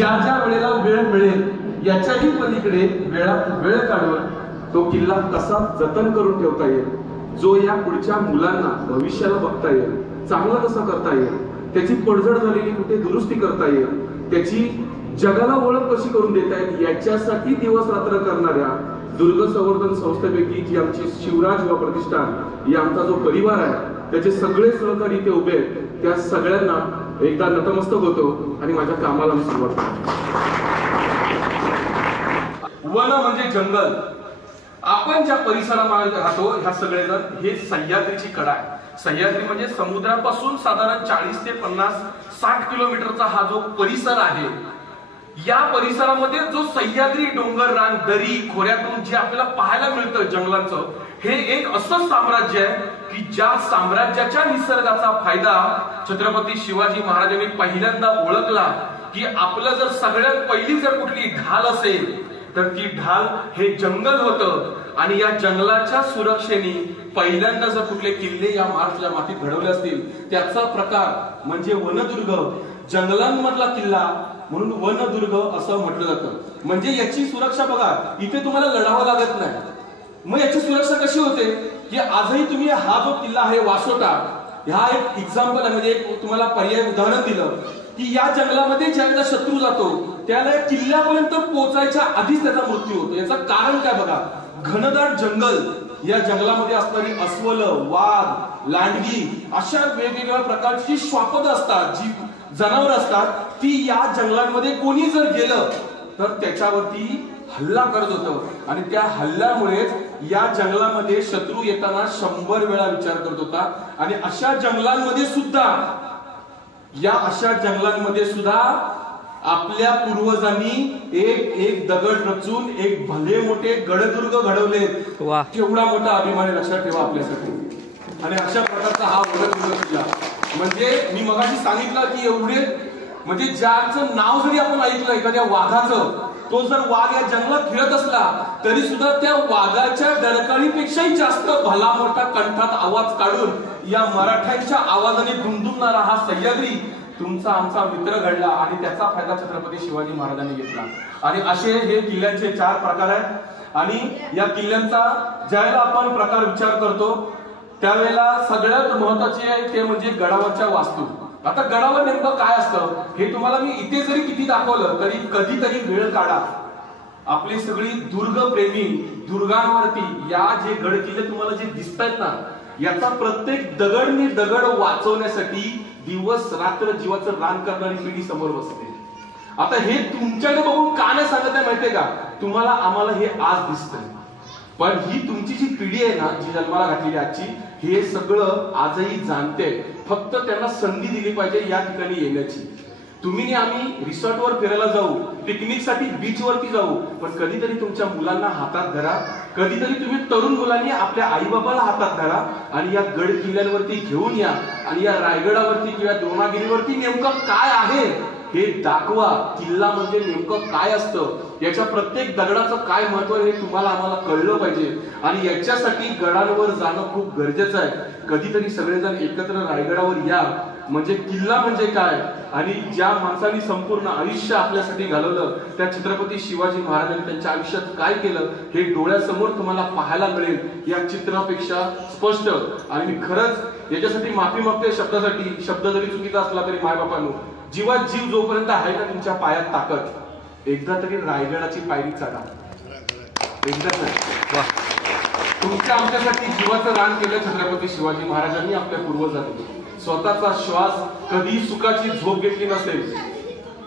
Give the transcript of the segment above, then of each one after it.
ज्या ज्या वेळेला वेळ मिळेल याच्याही पलीकडे वेळात वेळ काढून तो किल्ला कसा जतन करून ठेवता येईल, जो या पुढच्या मुलांना भविष्याला बघता येईल, चांगलं कसं करता येईल, त्याची पडझड झालेली कुठे दुरुस्ती करता येईल, त्याची जगाला ओळख कशी करून देता येईल, याच्यासाठी दिवस रात्र करणाऱ्या दुर्ग संवर्धन संस्थेपैकी जी आमची शिवराज युवा प्रतिष्ठान या आमचा जो परिवार आहे त्याचे सगळे सहकारी इथे उभे आहेत, त्या सगळ्यांना एकदा नतमस्तक होतो आणि माझ्या कामाला मी सुरुवात करतो. वन म्हणजे जंगल. आपण ज्या परिसरामध्ये राहतो ह्या सगळेजण हे सह्याद्रीची कडा आहे. सह्याद्री म्हणजे समुद्रापासून साधारण 40 ते 50-60 किलोमीटरचा हा जो परिसर आहे, या परिसरामध्ये जो सह्याद्री डोंगर रांग दरी खोऱ्यातून जे आपल्याला पाहायला मिळतं जंगलांचं, हे एक असं साम्राज्य आहे की ज्या साम्राज्याच्या निसर्गाचा फायदा छत्रपती शिवाजी महाराजांनी पहिल्यांदा ओळखला. की आपलं जर सगळ्यात पहिली जर कुठली ढाल असेल तर ती ढाल हे जंगल होतं, आणि या जंगलाच्या सुरक्षेने पहिल्यांदा जर कुठले किल्ले या महाराष्ट्राच्या मातीत घडवले असतील त्याचा प्रकार म्हणजे वनदुर्ग, जंगलांमधला किल्ला म्हणून वनदुर्ग असं म्हटलं जातं. म्हणजे याची सुरक्षा बघा, इथे तुम्हाला लढावं लागत नाही. मग याची सुरक्षा कशी होते की आजही तुम्ही हा जो किल्ला आहे वासोटा, हा एक एक्झाम्पल आहे, म्हणजे एक तुम्हाला पर्याय उदाहरण दिलं की या जंगलामध्ये ज्यावेळेला शत्रू जातो त्याला किल्ल्यापर्यंत पोहोचायच्या आधीच त्याचा मृत्यू होतो. याचं कारण काय बघा, घनदाट जंगल, या जंगलामध्ये असणारी अस्वल, वाघ, लांडगी अशा वेगवेगळ्या प्रकारची श्वापद असतात, जी जनावर असतात, ती या जंगलांमध्ये कोणी जर गेलं तर त्याच्यावरती हल्ला करत होतं. आणि त्या हल्ल्यामुळेच या जंगलामध्ये शत्रू येताना 100 वेळा विचार करत होता. आणि अशा जंगलांमध्ये सुद्धा आपल्या पूर्वजांनी एक दगड रचून एक भले मोठे गडदुर्ग घडवले. केवढा मोठा अभिमान लक्षात ठेवा आपल्यासाठी. आणि अशा प्रकारचा हा वनदुर्ग किल्ला, म्हणजे मी मगाशी सांगितलं की एवढे म्हणजे ज्याचं नाव जरी आपण ऐकलं एखाद्या वाघाचं, तो जर वाघ या जंगलात फिरत असला तरी सुद्धा त्या वाघाच्या डरकाळीपेक्षाही जास्त भला मोठा कंठात आवाज काढून या मराठ्यांच्या आवाजाने दुमदुमणारा हा सह्याद्री तुमचा आमचा मित्र घडला, आणि त्याचा फायदा छत्रपती शिवाजी महाराजांनी घेतला. आणि असे हे किल्ल्यांचे 4 प्रकार आहेत. आणि या किल्ल्यांचा ज्यावेळेला आपण प्रकार विचार करतो त्यावेळेला सगळ्यात महत्वाचे आहे ते म्हणजे गडावरच्या वास्तू. आता गडावर नेमकं काय असतं हे तुम्हाला मी इथे जरी किती दाखवलं तरी कधीतरी वेळ काढा. आपली सगळी दुर्ग प्रेमी दुर्गांवरती या जे गड किल्ले तुम्हाला जे दिसत आहेत ना, याचा प्रत्येक दगड वाचवण्यासाठी दिवस रात्र जीवाचं रान करणारी पिढी समोर बसते. आता हे तुमच्याकडे बघून का नाही सांगत आहे माहितीये का, तुम्हाला आम्हाला हे आज दिसतंय, पण ही तुमची जी पिढी आहे ना, जी जन्माला घातलेली आजची, हे सगळं आजही जाणते. फक्त त्यांना संधी दिली पाहिजे या ठिकाणी येण्याची. तुम्ही आम्ही रिसॉर्टवर फिरायला जाऊ, पिकनिकसाठी बीचवरती जाऊ, पण कधीतरी तुमच्या मुलांना हातात धरा, कधीतरी तुम्ही तरुण मुलांनी आपल्या आईबाबाला हातात धरा आणि या गड किल्ल्यांवरती घेऊन या, आणि या रायगडावरती किंवा द्रोणागिरीवरती नेमकं काय आहे हे दाखवा. किल्ला म्हणजे नेमकं काय असतं, याच्या प्रत्येक दगडाचं काय महत्व हे तुम्हाला आम्हाला कळलं पाहिजे. आणि याच्यासाठी गडांवर जाणं खूप गरजेचं आहे. कधीतरी सगळेजण एकत्र रायगडावर या, म्हणजे किल्ला म्हणजे काय, आणि ज्या माणसांनी संपूर्ण आयुष्य आपल्यासाठी घालवलं त्या छत्रपती शिवाजी महाराजांनी त्यांच्या आयुष्यात काय केलं हे डोळ्यासमोर तुम्हाला पाहायला मिळेल या चित्रापेक्षा स्पष्ट. आणि मी खरंच याच्यासाठी माफी मागते शब्दासाठी. शब्द जरी चुकीचा असला तरी मायबापांनो, जीवात जीव जोपर्यंत आहे ना तुमच्या पायात ताकद, एकदा तरी रायगडाची पायरी चढा. एकदा तरी तुमच्या आमच्यासाठी जीवाचं रान केलं छत्रपती शिवाजी महाराजांनी आपल्या पूर्वजांनी. स्वतःचा श्वास कधीही सुखाची झोप घेतली नसेल,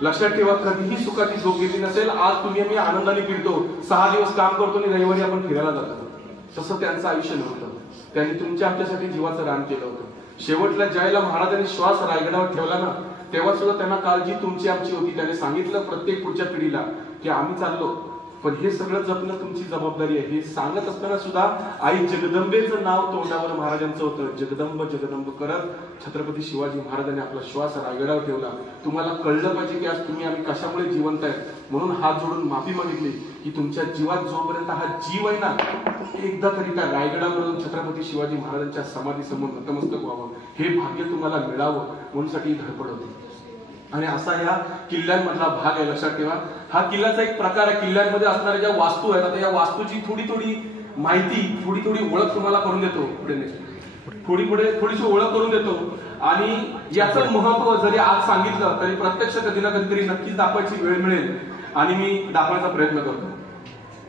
लक्षात ठेवा, कधीही सुखाची झोप घेतली नसेल. आज तुम्ही आम्ही आनंदाने फिरतो, 6 दिवस काम करतो आणि रविवारी आपण फिरायला जातो. तसं त्यांचं आयुष्य नव्हतं. त्यांनी तुमच्या आमच्यासाठी जीवाचं रान केलं होतं. शेवटला ज्यावेळेला महाराजांनी श्वास रायगडावर ठेवला ना, तेव्हा सुद्धा त्यांना काळजी तुमची आमची होती. त्याने सांगितलं प्रत्येक पुढच्या पिढीला की आम्ही चाललो, पण हे सगळं जपणं तुमची जबाबदारी आहे. हे सांगत असताना सुद्धा आई जगदंबेचं नाव तोंडावर महाराजांचं होतं. जगदंब जगदंब करत छत्रपती शिवाजी महाराजांनी आपला श्वास रायगडावर ठेवला. तुम्हाला कळलं पाहिजे की आज तुम्ही आम्ही कशामुळे जिवंत आहेत. म्हणून हात जोडून माफी मागितली की तुमच्या जीवात जोपर्यंत हा जीव आहे ना, एकदा तरी त्या रायगडावरून छत्रपती शिवाजी महाराजांच्या समाधी समोर नतमस्तक व्हावं, हे भाग्य तुम्हाला मिळावं म्हणून साठी धडपड होती. आणि असा या किल्ल्यांमधला भाग आहे, लक्षात ठेवा. हा किल्ल्याचा एक प्रकार आहे. किल्ल्यांमध्ये असणाऱ्या ज्या वास्तू आहेत ना, त्या वास्तूची थोडी माहिती, थोडी ओळख तुम्हाला करून देतो. थोडीशी ओळख करून देतो. आणि याचं महत्व जरी आज सांगितलं तरी प्रत्यक्ष कधी ना कधीतरी नक्कीच दाखवायची वेळ मिळेल आणि मी दाखवायचा प्रयत्न करतो.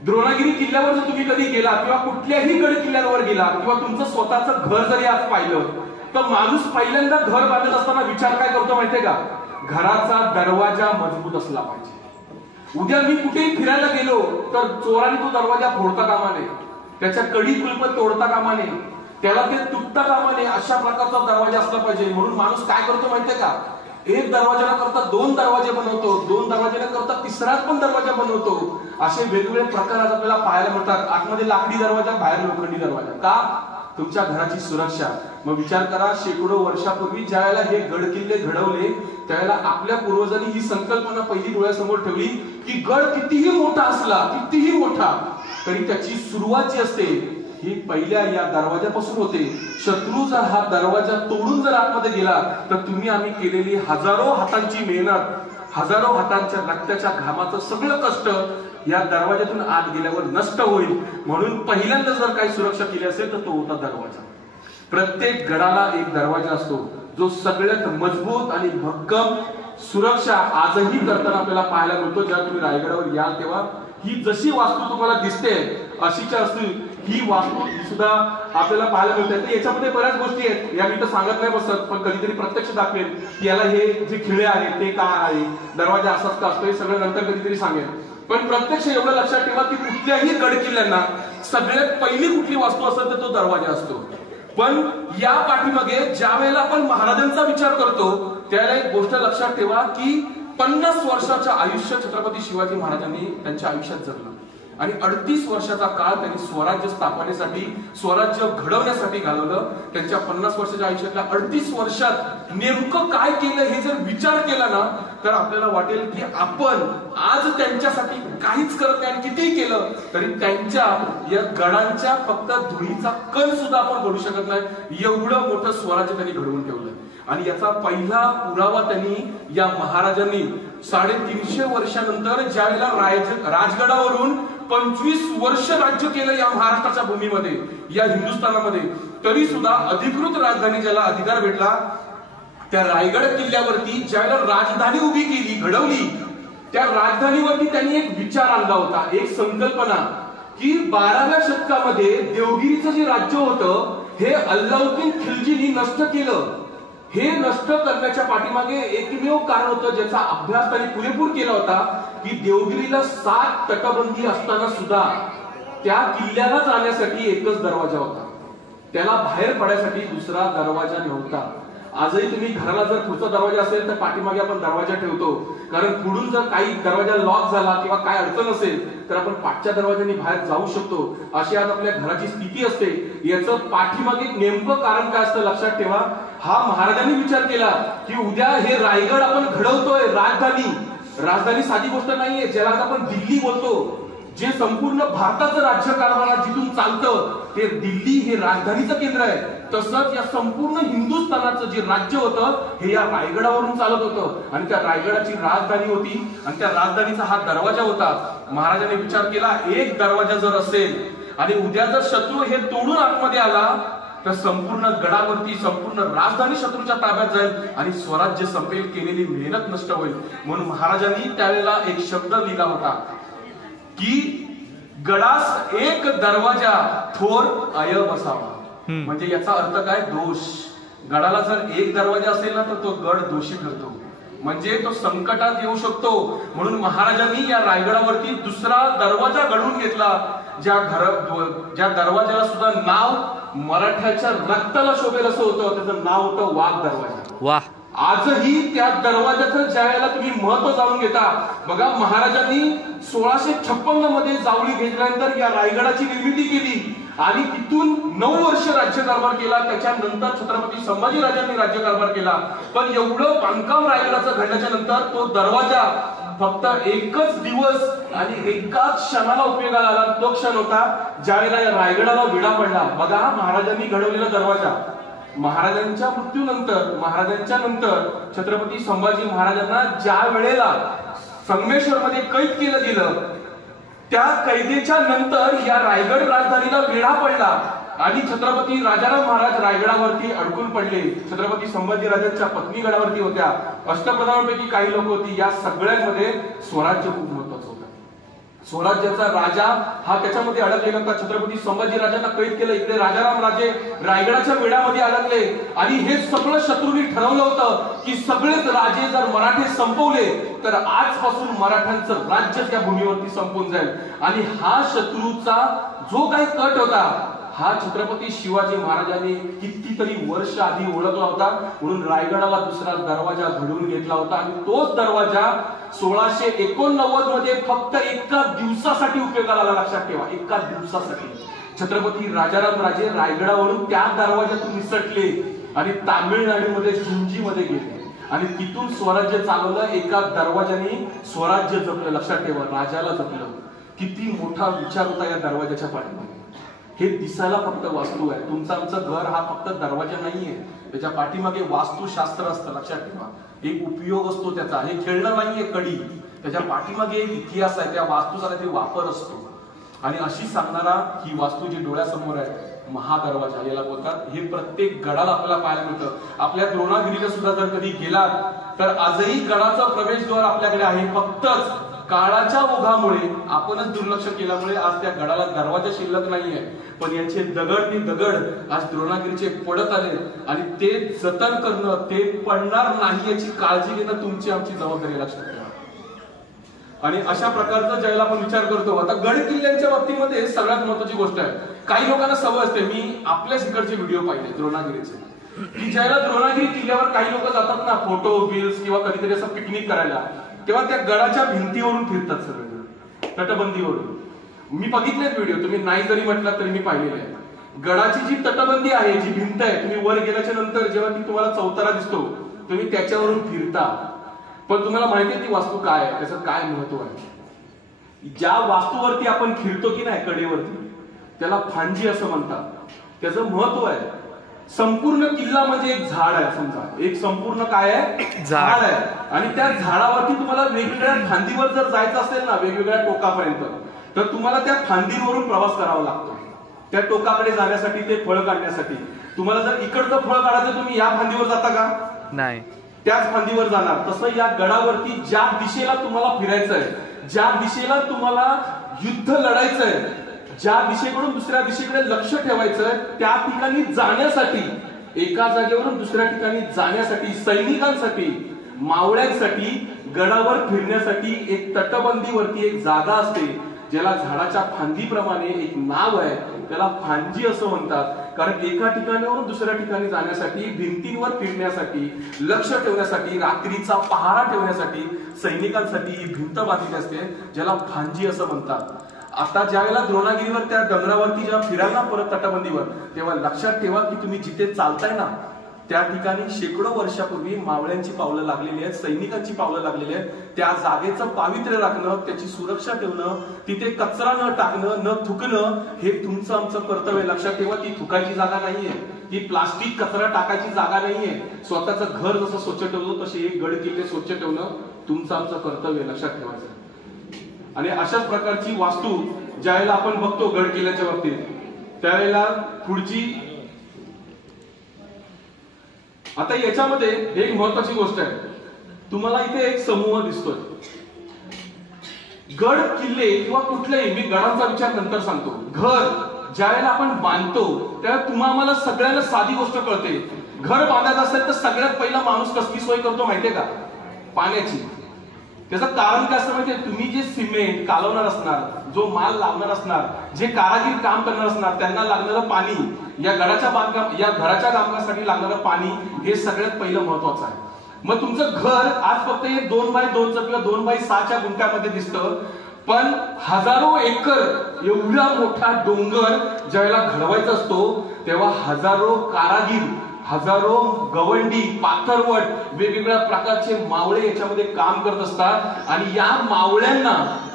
द्रोणागिरी किल्ल्यावर जर तुम्ही कधी गेला किंवा कुठल्याही गड किल्ल्यावर गेला किंवा तुमचं स्वतःचं घर जरी आज पाहिलं तर माणूस पहिल्यांदा घर बांधत असताना विचार काय करतो माहितीये का? घराचा दरवाजा मजबूत असला पाहिजे. उद्या मी कुठेही फिरायला गेलो तर चोराने तो दरवाजा फोडता कामा नये, त्याच्या कडी कुलप तोडता कामा नये, त्याला ते तुटता कामा नये, अशा प्रकारचा दरवाजा असला पाहिजे. म्हणून माणूस काय करतो माहितीये का? एक दरवाजा न करता 2 दरवाजे बनवतो, 2 दरवाजे न करता 3रा पण दरवाजा बनवतो. असे वेगवेगळे प्रकार आज आपल्याला पाहायला मिळतात. आतमध्ये लाकडी दरवाजा, बाहेर लोखंडी दरवाजा. का? तुमच्या घराची सुरक्षा. मग विचार करा, शेकडो वर्षापूर्वी ज्यावेळेला हे गड किल्ले घडवले त्यावेळेला आपल्या पूर्वजांनी ही संकल्पना पहिली डोळ्यासमोर ठेवली की गड कितीही मोठा असला, कितीही मोठा, तरी त्याची सुरुवात जी असते ही पहिल्या या दरवाजापासून होते. शत्रू जर हा दरवाजा तोडून जर आतमध्ये गेला तर तुम्ही आम्ही केलेली हजारो हातांची मेहनत, हजारो हातांच्या रक्ताच्या घामाचं सगळं कष्ट या दरवाजातून आत गेल्यावर नष्ट होईल. म्हणून पहिल्यांदा जर काही सुरक्षा केली असेल तर तो होता दरवाजा. प्रत्येक गडाला एक दरवाजा असतो जो सगळ्यात मजबूत आणि भक्कम सुरक्षा आजही करताना आपल्याला पाहायला मिळतो. जेव्हा तुम्ही रायगडावर याल तेव्हा ही जशी वास्तू तुम्हाला दिसते अशीच्या असतील ही वास्तू सुद्धा आपल्याला पाहायला मिळते. याच्यामध्ये बऱ्याच गोष्टी आहेत, या मी तर सांगत नाही बसत, पण कधीतरी प्रत्यक्ष दाखवेल की याला हे जे खिळे आहेत ते काय आहे, दरवाजा असाच का असतो, हे सगळं नंतर कधीतरी सांगेल. पण प्रत्यक्ष एवढं लक्षात ठेवा की कुठल्याही गड किल्ल्यांना सगळ्यात पहिली कुठली वास्तू असेल तर तो दरवाजा असतो. पण या पाठीमागे ज्या वेळेला आपण महाराजांचा विचार करतो त्यावेळेला एक गोष्ट लक्षात ठेवा की 50 वर्षाचं आयुष्य छत्रपती शिवाजी महाराजांनी त्यांच्या आयुष्यात जगलं आणि 38 वर्षाचा काळ त्यांनी स्वराज्य स्थापनेसाठी, स्वराज्य घडवण्यासाठी घालवलं. त्यांच्या 50 वर्षाच्या आयुष्यातल्या 38 वर्षात नेमकं काय केलं हे जर विचार केला ना तर आपल्याला वाटेल की आपण आज त्यांच्यासाठी काहीच करत नाही आणि कितीही केलं तरी त्यांच्या या गडांच्या फक्त धुळीचा कण सुद्धा आपण घडू शकत नाही. एवढं मोठं स्वराज्य त्यांनी घडवून ठेवलं आणि याचा पहिला पुरावा त्यांनी या महाराजांनी 350 वर्षानंतर ज्यावेळेला राजगडावरून 25 वर्ष राज्य केलं या महाराष्ट्राच्या भूमीमध्ये, या हिंदुस्थानामध्ये, तरी सुद्धा अधिकृत राजधानी ज्याला अधिकार भेटला त्या रायगड किल्ल्यावरती ज्यावेळेला राजधानी उभी केली, घडवली, त्या राजधानीवरती त्यांनी एक विचार आणला होता, एक संकल्पना की 12व्या शतकामध्ये देवगिरीचं जे राज्य होतं हे अल्लाउद्दीन खिलजीनी नष्ट केलं. हे नष्ट करण्याच्या पाठीमागे एकमेव कारण होतं ज्याचा अभ्यास त्यांनी पुरेपूर केला होता की देवगिरीला 7 तटबंदी असताना सुद्धा त्या किल्ल्याला जाण्यासाठी एकच दरवाजा होता, त्याला बाहेर पडण्यासाठी दुसरा दरवाजा नव्हता. आजही तुम्ही घराला जर पुढचा दरवाजा असेल तर पाठीमागे आपण दरवाजा ठेवतो, कारण पुढून जर काही दरवाजा लॉक झाला किंवा काय अडचण असेल तर आपण पाठच्या दरवाजाने बाहेर जाऊ शकतो. अशी आज आपल्या घराची स्थिती असते. याचं पाठीमागे नेमकं कारण काय असतं लक्षात ठेवा. हा महाराजांनी विचार केला की उद्या हे रायगड आपण घडवतोय, राजधानी साधी गोष्ट नाहीये, ज्याला आपण दिल्ली बोलतो, जे संपूर्ण भारताचं राज्य कारभार जिथून चालतं ते दिल्ली हे राजधानीचं केंद्र आहे. तसंच या संपूर्ण हिंदुस्थानाचं जे राज्य होतं हे या रायगडावरून चालत होतं आणि त्या रायगडाची राजधानी होती आणि त्या राजधानीचा हा दरवाजा होता. महाराजांनी विचार केला एक दरवाजा जर असेल आणि उद्या जर शत्रू हे तोडून आतमध्ये आला तर संपूर्ण गडावरती संपूर्ण राजधानी शत्रूच्या ताब्यात जाईल आणि स्वराज्य संपेल, केलेली मेहनत नष्ट होईल. म्हणून महाराजांनी त्यावेळेला एक शब्द लिहिला होता की गडास एक दरवाजा थोर अयब असावा. म्हणजे याचा अर्थ काय? दोष. गडाला जर एक दरवाजा असेल ना तर तो गड दोषी ठरतो, म्हणजे तो संकटात येऊ शकतो. म्हणून महाराजांनी या रायगडावरती दुसरा दरवाजा घडवून घेतला, ज्या दरवाजाला सुद्धा नाव मराठ्याच्या रक्ताला शोभेल असं होतं. त्याचं नाव होतं वाघ दरवाजा. वाह. आजही त्या दरवाजाचं ज्या वेळेला तुम्ही महत्व जाणून घेता बघा, महाराजांनी 1656 मध्ये जावळी घेतल्यानंतर या रायगडाची निर्मिती केली आणि तिथून 9 वर्ष राज्यकारभार केला. त्याच्यानंतर छत्रपती संभाजीराजांनी राज्यकारभार केला. पण एवढं बांधकाम रायगडाचं घडल्याच्या नंतर तो दरवाजा फक्त एकच दिवस आणि एकाच क्षणाला उपयोगाला आला. तो क्षण होता ज्यावेळेला या रायगडाला विडा पडला. बघा, महाराजांनी घडवलेला दरवाजा महाराजांच्या मृत्यूनंतर, महाराजांच्या नंतर छत्रपती संभाजी महाराजांना ज्या वेळेला संगमेश्वरमध्ये कैद केलं गेलं, त्या कैदेच्या नंतर या रायगड राजधानीला वेढा पडला आणि छत्रपती राजाराम महाराज रायगडावरती अडकून पडले. छत्रपती संभाजी राजांच्या पत्नी गडावरती होत्या, अष्टप्रधानांपैकी काही लोक होती. या सगळ्यांमध्ये स्वराज्य खूप महत्वाचं होतं. स्वराज्याचा राजा हा त्याच्यामध्ये अडकलेला होता. छत्रपती संभाजी राजांना कैद केलं, इकडे राजाराम राजे रायगडाच्या वेढ्यामध्ये अडकले आणि हे सगळं शत्रूंनी ठरवलं होतं की सगळेच राजे जर मराठे संपवले तर आजपासून मराठ्यांचं राज्य त्या भूमीवरती संपून जाईल. आणि हा शत्रूचा जो काही कट होता हा छत्रपती शिवाजी महाराजांनी कितीतरी वर्ष आधी ओळखला होता, म्हणून रायगडाला दुसरा दरवाजा घडवून घेतला होता. आणि तोच दरवाजा 1689 मध्ये फक्त एका दिवसासाठी उपयोगाला आला. लक्षात ठेवा, एका दिवसासाठी छत्रपती राजाराम राजे रायगडावरून त्या दरवाजातून निसटले आणि तामिळनाडूमध्ये जिंजीमध्ये गेले आणि तिथून स्वराज्य चालवलं. एका दरवाजाने स्वराज्य जपलं. लक्षात ठेवा, राजाला जपलं. किती मोठा विचार होता या दरवाजाच्या पाठीमागे. हे दिसायला फक्त वास्तू आहे. तुमचं आमचं घर हा फक्त दरवाजा नाहीये, त्याच्या पाठीमागे वास्तुशास्त्र असतं. लक्षात ठेवा, एक उपयोग असतो त्याचा. हे खेळणं नाहीये कडी, त्याच्या पाठीमागे एक इतिहास आहे. त्या वास्तूचा काहीतरी वापर असतो. आणि अशी सांगणारा ही वास्तू जी डोळ्यासमोर आहे, महादरवाजा याला बोलतात. हे प्रत्येक गडाला आपल्याला पाहायला मिळतं. आपल्या द्रोणागिरीला सुद्धा जर कधी गेलात तर आजही गडाचं प्रवेशद्वार आपल्याकडे आहे. फक्तच काळाच्या ओघामुळे आपणच दुर्लक्ष केल्यामुळे आज त्या गडाला दरवाजा शिल्लक नाहीये. पण याचे दगड आज द्रोणागिरीचे पडत आले आणि ते जतन करणं, ते पडणार नाही याची काळजी घेणं तुमची आमची जबाबदारी. लक्षात ठेवा. आणि अशा प्रकारचा ज्यावेळेला आपण विचार करतो, आता गड किल्ल्यांच्या बाबतीमध्ये सगळ्यात महत्वाची गोष्ट आहे, काही लोकांना सवय असते, मी आपल्याच इकडचे व्हिडिओ पाहिले द्रोणागिरीचे, की ज्यावेळेला द्रोणागिरी किल्ल्यावर काही लोक जातात ना फोटो रील्स किंवा कधीतरी असं पिकनिक करायला, तेव्हा त्या गडाच्या भिंतीवरून फिरतात सगळे, तटबंदीवरून. मी बघितलेत व्हिडिओ, तुम्ही नाही जरी म्हटलात तरी मी पाहिलेले आहे. गडाची जी तटबंदी आहे, जी भिंत आहे, तुम्ही वर गेल्याच्या नंतर जेव्हा ती तुम्हाला चौतारा दिसतो, तुम्ही त्याच्यावरून फिरता. पण तुम्हाला माहिती आहे ती वास्तू काय आहे, त्याचं काय महत्व आहे? ज्या वास्तूवरती आपण फिरतो की नाही कडेवरती, त्याला फांजी असं म्हणतात. त्याचं महत्व आहे, संपूर्ण किल्ला म्हणजे एक झाड आहे. समजा एक संपूर्ण काय आहे, झाड आहे. आणि त्या झाडावरती तुम्हाला वेगवेगळ्या फांदीवर जर जायचं असेल ना, वेगवेगळ्या टोकापर्यंत, तर तुम्हाला त्या फांदीवरून प्रवास करावा लागतो. त्या टोकाकडे जाण्यासाठी, ते फळ काढण्यासाठी. तुम्हाला जर इकडचं फळ काढायचं, तुम्ही या फांदीवर जाता का? नाही, त्याच फांदीवर जाणार. तसं या गडावरती ज्या दिशेला तुम्हाला फिरायचंय, ज्या दिशेला तुम्हाला युद्ध लढायचंय, ज्या दिशेकडून दुसऱ्या दिशेकडे लक्ष ठेवायचंय, त्या ठिकाणी जाण्यासाठी, एका जागेवरून दुसऱ्या ठिकाणी जाण्यासाठी, सैनिकांसाठी, मावळ्यांसाठी, गडावर फिरण्यासाठी एक तटबंदीवरती एक जागा असते, ज्याला झाडाच्या फांदीप्रमाणे एक नाव आहे, त्याला फांजी असं म्हणतात. कारण एका ठिकाणावरून दुसऱ्या ठिकाणी जाण्यासाठी, भिंतींवर फिरण्यासाठी, लक्ष ठेवण्यासाठी, रात्रीचा पहारा ठेवण्यासाठी सैनिकांसाठी ही भिंत बांधलेली असते, ज्याला फांजी असं म्हणतात. आता ज्या वेळेला द्रोणागिरीवर त्या डोंगरावरती जेव्हा फिराल ना परत तटबंदीवर, तेव्हा लक्षात ठेवा की तुम्ही जिथे चालताय ना त्या ठिकाणी शेकडो वर्षापूर्वी मावळ्यांची पावलं लागलेली आहेत, सैनिकांची पावलं लागलेली आहेत. त्या जागेचं पावित्र्य राखणं, त्याची सुरक्षा ठेवणं, तिथे कचरा न टाकणं, न थुकणं, हे तुमचं आमचं कर्तव्य. लक्षात ठेवा, ती थुकायची जागा नाहीये, ती प्लास्टिक कचरा टाकायची जागा नाहीये. स्वतःचं घर जसं स्वच्छ ठेवतो तसे एक गड किल्ले स्वच्छ ठेवणं तुमचं आमचं कर्तव्य. लक्षात ठेवायचं. आणि अशाच प्रकारची वास्तू ज्यावेळेला आपण बघतो गड किल्ल्याच्या बाबतीत, त्यावेळेला पुढची, आता याच्यामध्ये एक महत्वाची गोष्ट आहे, तुम्हाला इथे एक समूह दिसतोय. गड किल्ले किंवा कुठलेही, मी गडांचा विचार नंतर सांगतो. घर ज्यावेळेला आपण बांधतो त्यावेळेला तुम्हाला सगळ्यांना साधी गोष्ट कळते. घर बांधायचं असेल तर सगळ्यात पहिला माणूस कसली सोय करतो माहितीये का? पाण्याची. त्याचं कारण काय असं माहितीये? तुम्ही जे सिमेंट कालवणार असणार, जो माल लावणार असणार, जे कारागीर काम करणार असणार, त्यांना लागणारं पाणी, या गडाच्या बांधकाम, या घराच्या बांधकामासाठी लागणारं पाणी, हे सगळ्यात पहिलं महत्वाचं आहे. मग तुमचं घर आज फक्त हे 2x2 किंवा 2x6 गुंठ्यामध्ये दिसतं, पण हजारो एकर एवढा मोठा डोंगर ज्यावेळेला घडवायचा असतो, तेव्हा हजारो कारागीर, हजारो गवंडी, पाथरवट, वेगवेगळ्या प्रकारचे मावळे याच्यामध्ये काम करत असतात. आणि या मावळ्यांना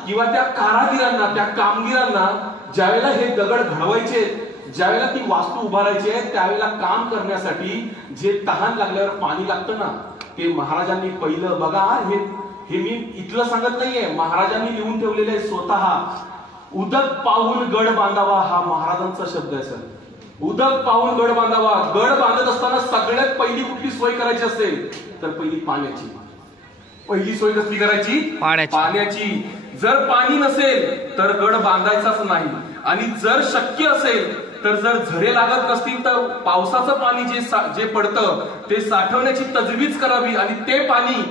किंवा त्या कारागिरांना, त्या कामगिरांना ज्यावेळेला हे दगड घडवायचे, ज्यावेळेला ती वास्तू उभारायची आहे त्यावेळेला काम करण्यासाठी जे तहान लागल्यावर पाणी लागतं ना, ते महाराजांनी पहिलं बघा, हे मी इथलं सांगत नाहीये, महाराजांनी लिहून ठेवलेलं आहे स्वतः. उदक पाहून गड बांधावा हा महाराजांचा शब्द आहे सर. उदक पाहून गड बांधावा. गड बांधत असताना सगळ्यात पहिली कुठली सोय करायची असेल तर पहिली पाण्याची. पहिली सोय कसली करायची? पाण्याची. जर पाणी नसेल तर गड बांधायचाच नाही. आणि जर शक्य असेल तर जर झरे लागत नसतील तर पावसाचं पाणी जे पडतं ते साठवण्याची तजवीज करावी आणि ते पाणी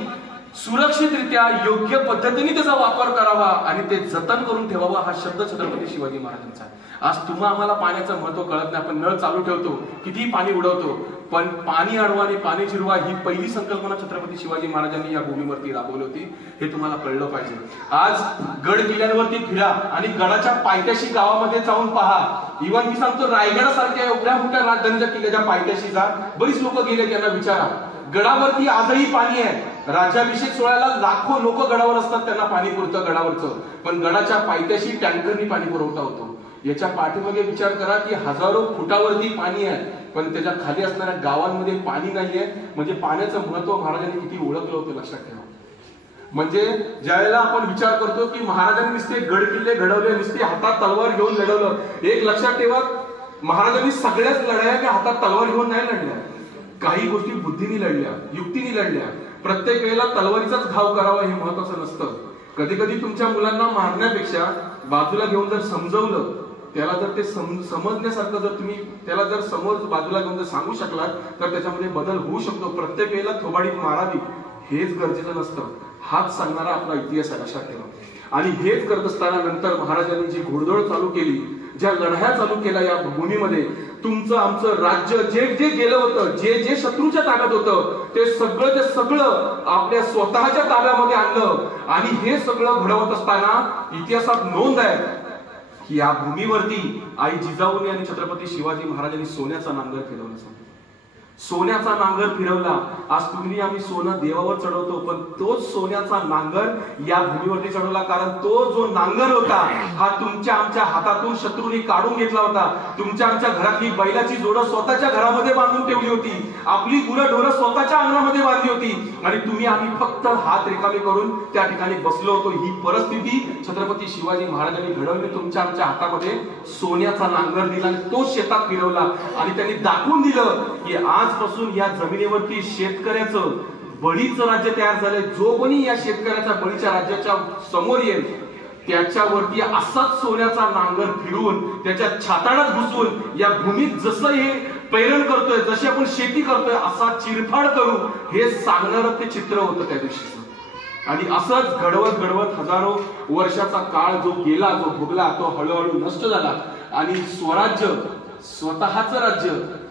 सुरक्षितरित्या योग्य पद्धतीने त्याचा वापर करावा आणि ते जतन करून ठेवावा हा शब्द छत्रपती शिवाजी महाराजांचा आहे. आज तुम्हा आम्हाला पाण्याचं महत्व कळत नाही. आपण नळ चालू ठेवतो, किती पाणी उडवतो, पण पाणी अडवा आणि पाणी जिरवा ही पहिली संकल्पना छत्रपती शिवाजी महाराजांनी या भूमीवरती राबवली होती. हे तुम्हाला कळलं पाहिजे. आज गड किल्ल्यांवरती फिरा आणि गडाच्या पायथ्याशी गावामध्ये जाऊन पहा. इव्हन मी सांगतो रायगडासारख्या एवढ्या मोठ्या राजधानीच्या किल्ल्याच्या पायथ्याशी जा, बरीच लोक गेले, त्यांना विचारा. गडावरती आजही पाणी आहे. राज्याभिषेक सोहळ्याला लाखो लोक गडावर असतात, त्यांना पाणी पुरतं गडावरचं, पण गडाच्या पायथ्याशी टँकरनी पाणी पुरवठा होतो. याच्या पाठीमागे विचार करा की हजारो फुटावरती पाणी आहे, पण त्याच्या खाली असणाऱ्या गावांमध्ये पाणी नाहीये. म्हणजे पाण्याचं महत्व महाराजांनी किती ओळखलं होतं लक्षात ठेवा. म्हणजे ज्यावेळेला आपण विचार करतो की महाराजांनी नुसते गड किल्ले घडवले, नुसते हातात तलवार घेऊन लढवलं, एक लक्षात ठेवा, महाराजांनी सगळ्याच लढाया हातात तलवार घेऊन नाही लढल्या. काही गोष्टी बुद्धीने लढल्या, युक्तीने लढल्या. प्रत्येक वेळेला तलवारीचाच घाव करावा हे महत्वाचं नसतं. कधी कधी तुमच्या मुलांना मारण्यापेक्षा बाजूला घेऊन जर समजवलं, त्याला जर ते समजण्यासारखं जर तुम्ही त्याला जर समोर बाजूला घेऊन जर सांगू शकलात तर त्याच्यामध्ये बदल होऊ शकतो. प्रत्येक वेळेला थोबाडीत मारावी हेच गरजेचं नसतं. हाच सांगणारा आपला इतिहास आहे लक्षात ठेवा. आणि हेच करत असताना नंतर महाराजांनी जी घोडदौड चालू केली, ज्या लढाया चालू केल्या या भूमीमध्ये, तुमचं आमचं राज्य जे जे गेलं होतं, जे जे शत्रूच्या ताब्यात होतं, ते सगळं आपल्या स्वतःच्या ताब्यामध्ये आणलं. आणि हे सगळं घडवत असताना इतिहासात नोंद आहे की या भूमीवरती आई जिजाऊने आणि छत्रपती शिवाजी महाराजांनी सोन्याचा नांगर फिरवला. सोन्याचा नांगर फिरवला. आज तुम्ही आम्ही सोनं देवावर चढवतो, पण तोच सोन्याचा नांगर या भूमीवरती चढवला. कारण तो जो नांगर होता हा तुमच्या आमच्या हातातून शत्रूंनी काढून घेतला होता. तुमच्या आमच्या घरातली बैलाची जोडं स्वतःच्या घरामध्ये बांधून ठेवली होती, आपली गुरं ढोरं स्वतःच्या अंगणामध्ये बांधली होती, आणि तुम्ही आम्ही फक्त हात रिकामे करून त्या ठिकाणी बसलो होतो. ही परिस्थिती छत्रपती शिवाजी महाराजांनी घडवली. तुमच्या आमच्या हातामध्ये सोन्याचा नांगर दिला आणि तो शेतात फिरवला आणि त्यांनी दाखवून दिलं की आजपासून या जमिनीवरती शेतकऱ्याचं बळीचं राज्य तयार झालंय. जो कोणी या शेतकऱ्याच्या बळीच्या राज्याच्या समोर येईल त्याच्यावरती असाच सोन्याचा नांगर फिरवून त्याच्या छाताडात घुसून या भूमीत जसं हे पैरण करतोय, जशी आपण शेती करतोय, असा चिरफाड करू हे सांगणारं ते चित्र होतं त्या दिवशी. आणि असंच घडवत घडवत हजारो वर्षाचा काळ जो गेला, जो भोगला, तो हळूहळू नष्ट झाला आणि स्वराज्य, स्वतःच राज्य,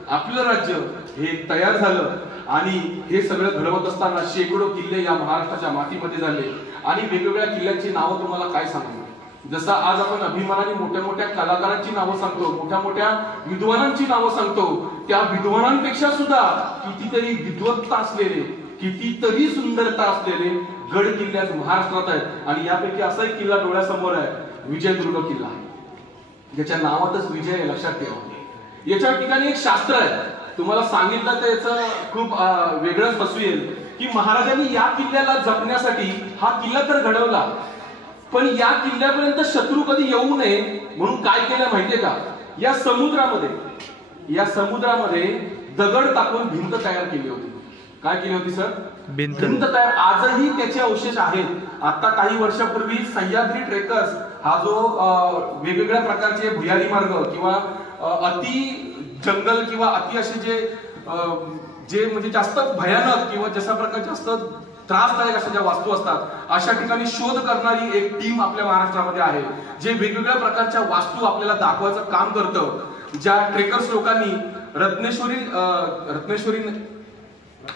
आपलं राज्य हे तयार झालं. आणि हे सगळं घडवत असताना शेकडो किल्ले या महाराष्ट्राच्या मातीमध्ये झाले. आणि वेगवेगळ्या किल्ल्यांची नावं तुम्हाला काय सांगू. जसं आज आपण अभिमानाने मोठ्या मोठ्या कलाकारांची नावं सांगतो, मोठ्या मोठ्या विद्वानांची नावं सांगतो, त्या विद्वानांपेक्षा सुद्धा कितीतरी विद्वत्ता असलेले, कितीतरी सुंदरता असलेले गड किल्ले महाराष्ट्रात आहेत. आणि यापैकी असा एक किल्ला डोळ्यासमोर आहे, विजयदुर्ग किल्ला, ज्याच्या नावातच विजय आहे लक्षात ठेवा. याच्या ठिकाणी एक शास्त्र आहे, तुम्हाला सांगितलं तर याचं खूप वेगळंच बसू येईल की महाराजांनी या किल्ल्याला जपण्यासाठी हा किल्ला तर घडवला, पण या किल्ल्यापर्यंत शत्रू कधी येऊ नये म्हणून काय केलं माहितीये का, या समुद्रामध्ये दगड टाकून भिंत तयार केली होती. काय केली होती सर? भिंत तयार. आजही त्याचे अवशेष आहेत. आता काही वर्षापूर्वी सह्याद्री ट्रेकर्स हा जो वेगवेगळ्या प्रकारचे भुयारी मार्ग किंवा अति जंगल किंवा अति असे जे म्हणजे जास्त भयानक किंवा जशा प्रकार जास्त त्रासदायक अशा ज्या वास्तू असतात अशा ठिकाणी शोध करणारी एक टीम आपल्या महाराष्ट्रामध्ये आहे, जे वेगवेगळ्या प्रकारच्या वास्तू आपल्याला दाखवायचं काम करतं. ज्या ट्रेकर्स लोकांनी रत्नेश्वरी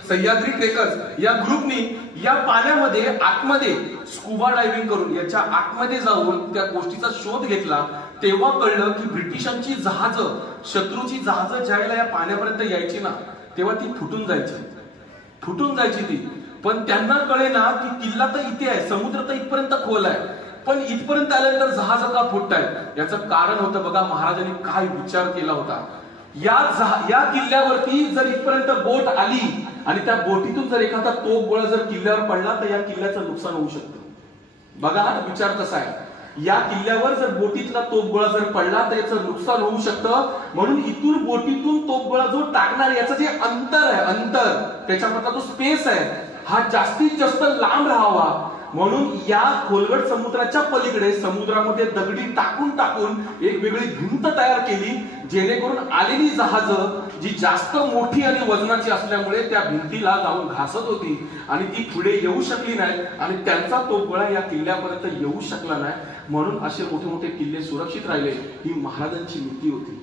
सह्याद्री ट्रेकर्स या ग्रुपनी या पाण्यामध्ये आतमध्ये स्कुबा डायव्हिंग करून याच्या आतमध्ये जाऊन त्या गोष्टीचा शोध घेतला. तेव्हा कळलं की ब्रिटिशांची जहाजं, शत्रूची जहाजं ज्यावेळेला या पाण्यापर्यंत यायची ना तेव्हा ती फुटून जायची ती. पण त्यांना कळेना की किल्ला तर इथे आहे, समुद्र तर इथपर्यंत खोल आहे, पण इथपर्यंत आल्यानंतर जहाज का फुटतायत याचं कारण होतं बघा, महाराजांनी काय विचार केला होता. या किल्ल्यावरती जर इथपर्यंत बोट आली आणि त्या बोटीतून जर एखादा तोफ गोळा जर किल्ल्यावर पडला तर या किल्ल्याचं नुकसान होऊ शकतं. बघा हा विचार कसा आहे. या किल्ल्यावर जर बोटीतला तोफगोळा जर पडला तर याचं नुकसान होऊ शकतं. म्हणून इथून बोटीतून तोफगोळा जो टाकणार याचं जे अंतर आहे, अंतर त्याच्यामधला जो स्पेस आहे हा जास्तीत जास्त लांब राहावा म्हणून या खोलगट समुद्राच्या पलीकडे समुद्रामध्ये दगडी टाकून टाकून एक वेगळी भिंत तयार केली, जेणेकरून आलेली जहाजं जी जास्त मोठी आणि वजनाची असल्यामुळे त्या भिंतीला जाऊन घासत होती आणि ती पुढे येऊ शकली नाही आणि त्यांचा तोफगोळा या किल्ल्यापर्यंत येऊ शकला नाही. म्हणून असे मोठे मोठे किल्ले सुरक्षित राहिले. ही महाराजांची नीती होती.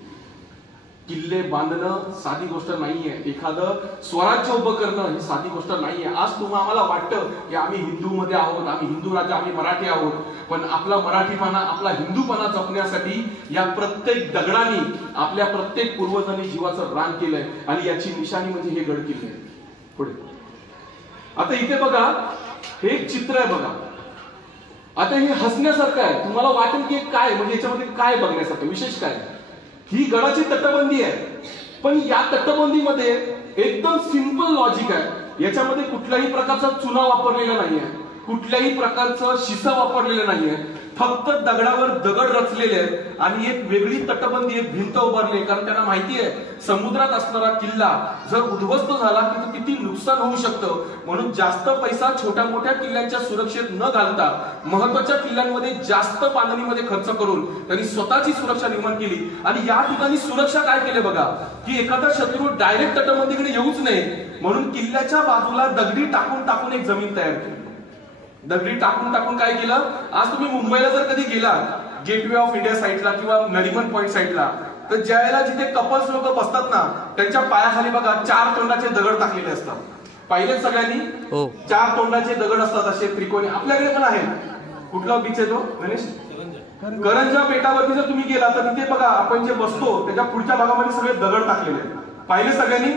किल्ले बांधणं साधी गोष्ट नाहीये. एखादं स्वराज्य उभं करणं ही साधी गोष्ट नाहीये. आज तुम्हाला आम्हाला वाटतं की आम्ही हिंदू मध्ये आहोत, आम्ही हिंदू राज्य, आम्ही मराठी आहोत, पण आपला मराठीपणा, आपला हिंदूपणा जपण्यासाठी या प्रत्येक दगडांनी आपल्या प्रत्येक पूर्वजांनी जीवाचं रान केलंय आणि याची निशाणी म्हणजे हे गड किल्ले. पुढे आता इथे बघा, हे एक चित्र आहे बघा. आता हे हसण्यासारखं आहे. तुम्हाला वाटेल की काय म्हणजे याच्यामध्ये काय बघण्यासारखं, विशेष काय. ही गडाची तटबंदी आहे, पण या तटबंदीमध्ये एकदम सिंपल लॉजिक आहे. याच्यामध्ये कुठल्याही प्रकारचा चुना वापरलेला नाहीये, कुठल्याही प्रकारचं शिसा वापरलेलं नाहीये. फक्त दगडावर दगड रचलेले आहेत आणि एक वेगळी तटबंदी, एक भिंत उभारली. कारण त्यांना माहिती आहे समुद्रात असणारा किल्ला जर उद्ध्वस्त झाला तर किती नुकसान होऊ शकतं. म्हणून जास्त पैसा छोट्या मोठ्या किल्ल्यांच्या सुरक्षेत न घालता महत्वाच्या किल्ल्यांमध्ये जास्त बांधणीमध्ये खर्च करून त्यांनी स्वतःची सुरक्षा निर्माण केली. आणि या ठिकाणी सुरक्षा काय केले बघा, की एखादा शत्रू डायरेक्ट तटबंदीकडे येऊच नये म्हणून किल्ल्याच्या बाजूला दगडी टाकून टाकून एक जमीन तयार केली. दगडी टाकून टाकून काय केलं, आज तुम्ही मुंबईला जर कधी गेला गेटवे ऑफ इंडिया साईडला किंवा नरिमन पॉइंट साईडला, तर ज्यावेळेला जिथे कपल्स लोक बसतात ना त्यांच्या पायाखाली बघा 4 तोंडाचे दगड टाकलेले असतात. पाहिलेच सगळ्यांनी, 4 तोंडाचे दगड असतात असे त्रिकोणी. आपल्याकडे पण आहे. कुठला बीच आहे तो गणेश? करंजा बेटावरती जर तुम्ही गेला तर तिथे बघा आपण जे बसतो त्याच्या पुढच्या भागामध्ये सगळे दगड टाकलेले आहेत. पाहिले सगळ्यांनी?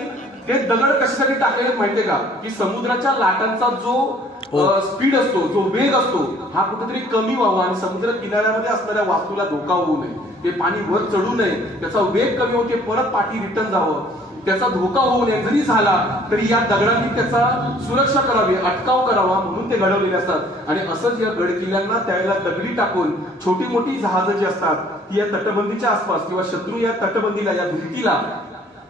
ते दगड कशासाठी टाकलेले माहितीये का, की समुद्राच्या लाटांचा जो स्पीड असतो, जो वेग असतो हा कुठेतरी कमी व्हावा आणि समुद्र किनाऱ्यामध्ये असणाऱ्या वास्तूला धोका होऊ नये, ते पाणी वर चढू नये, त्याचा वेग कमी होते, परत पाठी रिटर्न जावं, त्याचा धोका होऊ नये. जरी झाला तरी या दगडांनी त्याचा सुरक्षा करावी, अटकाव करावा म्हणून ते घडवलेले असतात. आणि असंच या गड किल्ल्यांना त्यावेळेला दगडी टाकून छोटी मोठी जहाजं जी असतात ती या तटबंदीच्या आसपास किंवा शत्रू या तटबंदीला, या भिंतीला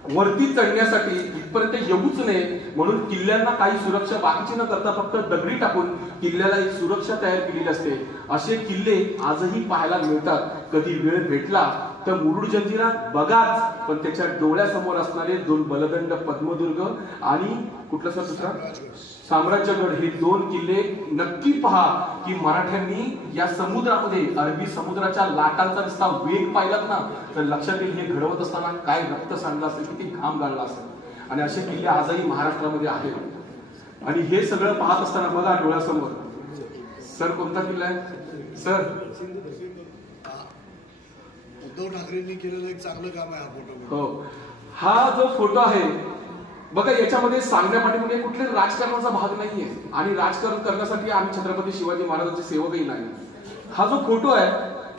वरती चढण्यासाठी इथपर्यंत येऊच नये म्हणून किल्ल्यांना काही सुरक्षा बाकीची न करता फक्त दगडी टाकून किल्ल्याला एक सुरक्षा तयार केलेली असते. असे किल्ले आजही पाहायला मिळतात. कधी वेळ भेटला तर मुरुड जंजिरा बघाच, पण त्याच्या डोळ्यासमोर असणारे 2 बलदंड पद्मदुर्ग आणि कुठलं सर दुसरा साम्राज्यगड, हे 2 किल्ले नक्की पहा. की मराठ्यांनी या समुद्रामध्ये, अरबी समुद्राच्या लाटांचा नुसता वेग पाहिलात ना तर लक्षात येईल हे घडवत असताना काय रक्त सांडलं असेल, किती घाम गाळला असेल. आणि असे किल्ले आजही महाराष्ट्रामध्ये आहेत. आणि हे सगळं पाहत असताना बघा डोळ्यासमोर, सर कोणता किल्ला आहे सर? उद्धव ठाकरेंनी केलेलं एक चांगलं काम आहे हा फोटो. हो, हा जो फोटो आहे बघा, याच्यामध्ये सांगण्यापाठीमध्ये कुठले राजकारणाचा भाग नाहीये आणि राजकारण करण्यासाठी आम्ही छत्रपती शिवाजी महाराजांचे सेवकही नाही. हा जो फोटो आहे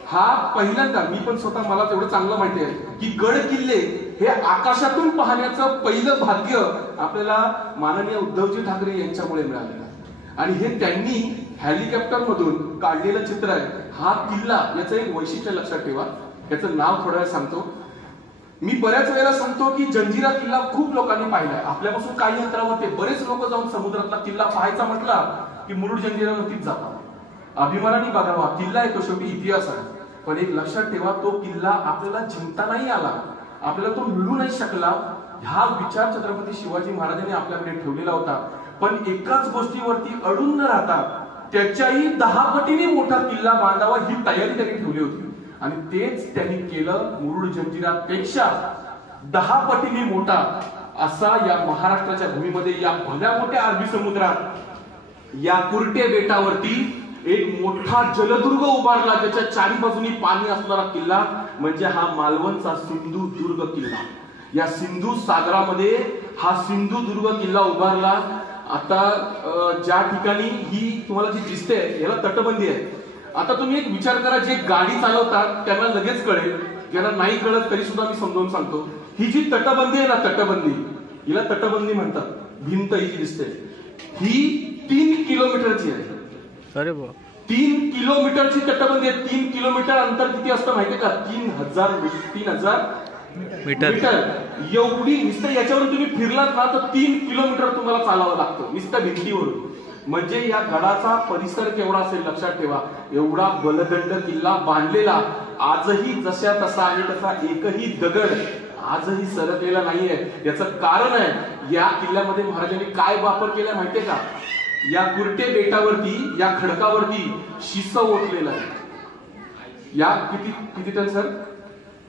हा पहिल्यांदा, मी पण स्वतः मला तेवढं चांगलं माहिती आहे की गड किल्ले हे आकाशातून पाहण्याचं पहिलं भाग्य आपल्याला माननीय उद्धवजी ठाकरे यांच्यामुळे मिळालेलं आहे. आणि हे त्यांनी हेलिकॉप्टर मधून काढलेलं चित्र आहे. हा किल्ला, याचं एक वैशिष्ट्य लक्षात ठेवा, याचं नाव थोड्या वेळ सांगतो. मी बऱ्याच वेळेला सांगतो की जंजिरा किल्ला खूप लोकांनी पाहिलाय. आपल्यापासून काही अंतरावर बरेच लोक जाऊन समुद्रातला किल्ला पाहायचा म्हटला की मुरुड जंजिरा नक्कीच जातात. अभिमानाने बघावा, किल्ला येतो, शेवटी इतिहास आहे. पण एक लक्षात ठेवा, तो किल्ला आपल्याला जिंकता नाही आला, आपल्याला तो मिळू नाही शकला. हा विचार छत्रपती शिवाजी महाराजांनी आपल्याकडे ठेवलेला होता. पण एकाच गोष्टीवरती अडून न राहता त्याच्याही 10 पटीने मोठा किल्ला बांधावा ही तयारी त्यांनी ठेवली होती. आणि तेच त्यांनी केलं. मुरुड जंजिरापेक्षा 10 पटीने मोठा असा या महाराष्ट्राच्या भूमीमध्ये, या भल्या मोठ्या अरबी समुद्रात, या कुर्टे बेटावरती एक मोठा जलदुर्ग उभारला, ज्याच्या 4 बाजूनी पाणी असणारा किल्ला म्हणजे हा मालवणचा सिंधुदुर्ग किल्ला. या सिंधू सागरामध्ये हा सिंधुदुर्ग किल्ला उभारला. आता ज्या ठिकाणी ही तुम्हाला जी दिसते याला तटबंदी आहे आता तुम्ही एक विचार करा, जे गाडी चालवतात त्यांना लगेच कळेल, ज्यांना नाही कळत तरी सुद्धा मी समजावून सांगतो. ही जी तटबंदी आहे ना, तटबंदी, हिला तटबंदी म्हणतात. भिंत ही जी दिसते ही 3 किलोमीटरची आहे. अरे बाप, 3 किलोमीटरची तटबंदी आहे. 3 किलोमीटर अंतर किती असतं माहितीये का? 3000 मीटर. एवढी नुसतं याच्यावर तुम्ही फिरलात ना तर 3 किलोमीटर तुम्हाला चालावं लागतं नुसतं भिंतीवरून. म्हणजे या गडाचा परिसर केवढा असेल लक्षात ठेवा. एवढा बलदंड किल्ला बांधलेला, आजही जशा तसा आहे तसा एकही दगड आजही सरकलेला नाहीये. याचं कारण आहे, या किल्ल्यामध्ये महाराजांनी काय वापर केला माहितीये का? या कुर्टे बेटावरती, या खडकावरती शिस ओतलेला आहे. या किती टन सर?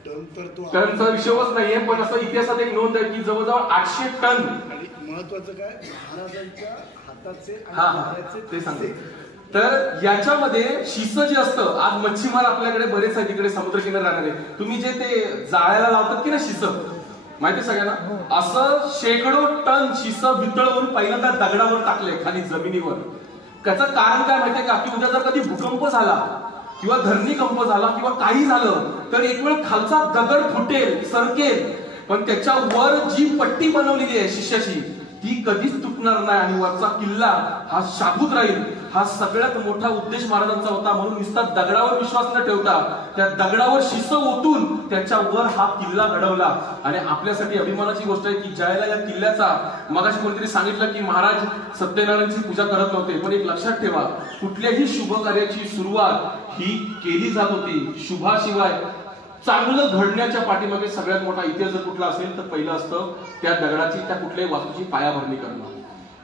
टनचा विषयच नाहीये, पण असं इतिहासात एक नोंद आहे की जवळजवळ 800 टन. आणि महत्वाचं काय, महाराजांच्या हाताचे ते सांगते. तर याच्यामध्ये शिस जे असतं, आज मच्छीमार आपल्याकडे बरेच आहे तिकडे समुद्रकिनारे राहणारे, तुम्ही जे ते जाळ्याला लावतात की ना शिस, माहिती सगळ्यांना, असं शेकडो टन शिस वितळवून पहिल्यांदा दगडावर टाकले खाली जमिनीवर. त्याचं कारण काय माहितीये का? की उद्या जर कधी भूकंप झाला किंवा धरणीकंप झाला किंवा काही झालं तर एक वेळ खालचा दगड फुटेल, सरकेल, पण त्याच्यावर जी पट्टी बनवलेली आहे शिष्याची ती कधीच तुटणार नाही आणि वरचा किल्ला हा शाबूत राहील. हा सगळ्यात मोठा उद्देश महाराजांचा होता. म्हणून नुसता दगडावर विश्वास न ठेवता त्या दगडावर शिस ओतून त्याच्यावर हा किल्ला घडवला. आणि आपल्यासाठी अभिमानाची गोष्ट आहे की ज्याला या किल्ल्याचा, मगाशी कोणतरी सांगितलं की महाराज सत्यनारायणची पूजा करत नव्हते, पण एक लक्षात ठेवा, कुठल्याही शुभ कार्याची सुरुवात ही केली जात होती शुभाशिवाय. चांगलं घडण्याच्या पाठीमागे सगळ्यात मोठा इतिहास जर कुठला असेल तर पहिलं असतं त्या दगडाची, त्या कुठल्याही वास्तूची पायाभरणी करणं.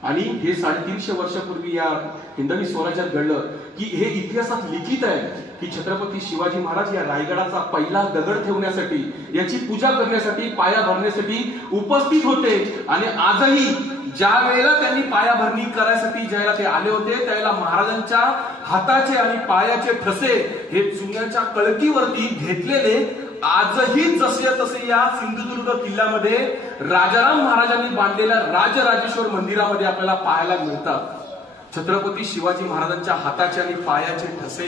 आणि हे 350 वर्षापूर्वी या हिंदवी स्वराज्यात घडलं की हे इतिहासात लिखित आहे की छत्रपती शिवाजी महाराज या रायगडाचा पहिला दगड ठेवण्यासाठी, याची पूजा करण्यासाठी, पाया भरण्यासाठी उपस्थित होते. आणि आजही ज्या वेळेला त्यांनी पायाभरणी करायसाठी ज्यावेळेला ते आले होते त्यावेळेला महाराजांच्या हाताचे आणि पायाचे ठसे हे चुन्याच्या कळकीवरती घेतलेले आजही जसे तसे या सिंधुदुर्ग किल्ल्यामध्ये राजाराम महाराजांनी बांधलेल्या राजराजेश्वर मंदिरामध्ये आपल्याला पाहायला मिळतात. छत्रपती शिवाजी महाराजांच्या हाताचे आणि पायाचे ठसे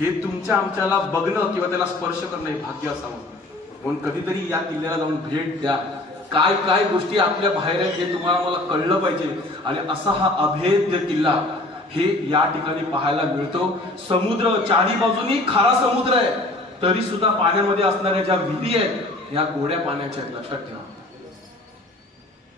हे तुमच्या आमच्याला बघणं किंवा त्याला स्पर्श करणं हे भाग्य असावं. म्हणून कधीतरी या किल्ल्याला जाऊन भेट द्या. काय काय गोष्टी आपल्या बाहेर आहेत हे तुम्हाला मला कळलं पाहिजे. आणि असा हा अभेद्य किल्ला हे या ठिकाणी पाहायला मिळतो. समुद्र चारी बाजूनी खारा समुद्र आहे, तरी सुद्धा पाण्यामध्ये असणाऱ्या ज्या विहिरी आहेत या गोड्या पाण्याच्या आहेत. लक्षात ठेवा.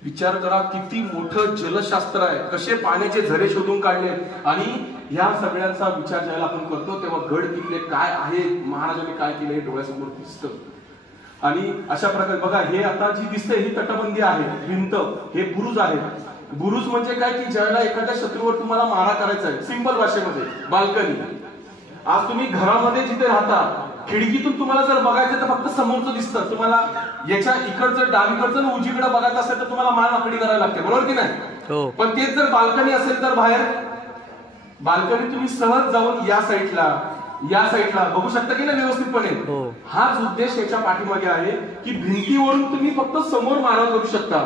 विचार करा किती मोठं जलशास्त्र आहे, कसे पाण्याचे झरे शोधून काढले. आणि या सगळ्यांचा विचार ज्यावेळेला आपण करतो तेव्हा गड किल्ले काय आहेत, महाराजांनी काय केले हे डोळ्यासमोर दिसतं. आणि अशा प्रकारे बघा, हे आता जी दिसते ही तटबंदी आहे, भिंत, हे बुरुज आहे. बुरुज म्हणजे काय की ज्यावेळेला एखाद्या शत्रूवर तुम्हाला मारा करायचा आहे, सिंपल भाषेमध्ये बाल्कनी. आज तुम्ही घरामध्ये जिथे राहता खिडकीतून तुम्हाला जर बघायचं तर फक्त समोरचं दिसतं, तुम्हाला याच्या इकडचं डावीकडचं उजवीकडे बघायचं असेल तर तुम्हाला मान आखडी करायला लागते, बरोबर की नाही? पण तेच जर बाल्कनी असेल तर बाहेर बाल्कनी तुम्ही सहज जाऊन या साईडला बघू शकता की नाही व्यवस्थितपणे. हाच उद्देश याच्या पाठीमागे आहे की भिंतीवरून तुम्ही फक्त समोर मारा करू शकता,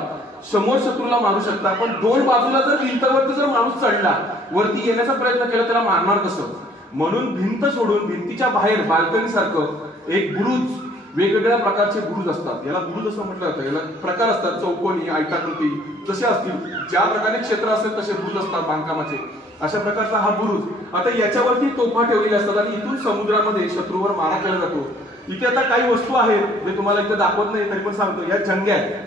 समोर शत्रूला मारू शकता, पण दोन बाजूला जर भिंतवरती जर माणूस चढला, वरती येण्याचा प्रयत्न केला, त्याला मारणार कसं? म्हणून भिंत सोडून भिंतीच्या बाहेर बाल्कनी सारखं एक बुरुज, वेगवेगळ्या प्रकारचे बुरुज असतात. याला बुरुज असं म्हटलं जातं. याला प्रकार असतात, चौकोनी, आयताकृती, जसे असतील ज्या प्रकारे क्षेत्र असेल तसे बुरुज असतात बांधकामाचे. अशा प्रकारचा हा बुरुज. आता याच्यावरती तोफा ठेवलेल्या असतात आणि इथून समुद्रामध्ये शत्रूवर मारा केला जातो. इथे आता काही वस्तू आहेत जे तुम्हाला इथे दाखवत नाही तरी पण सांगतो. या जंग्या आहेत,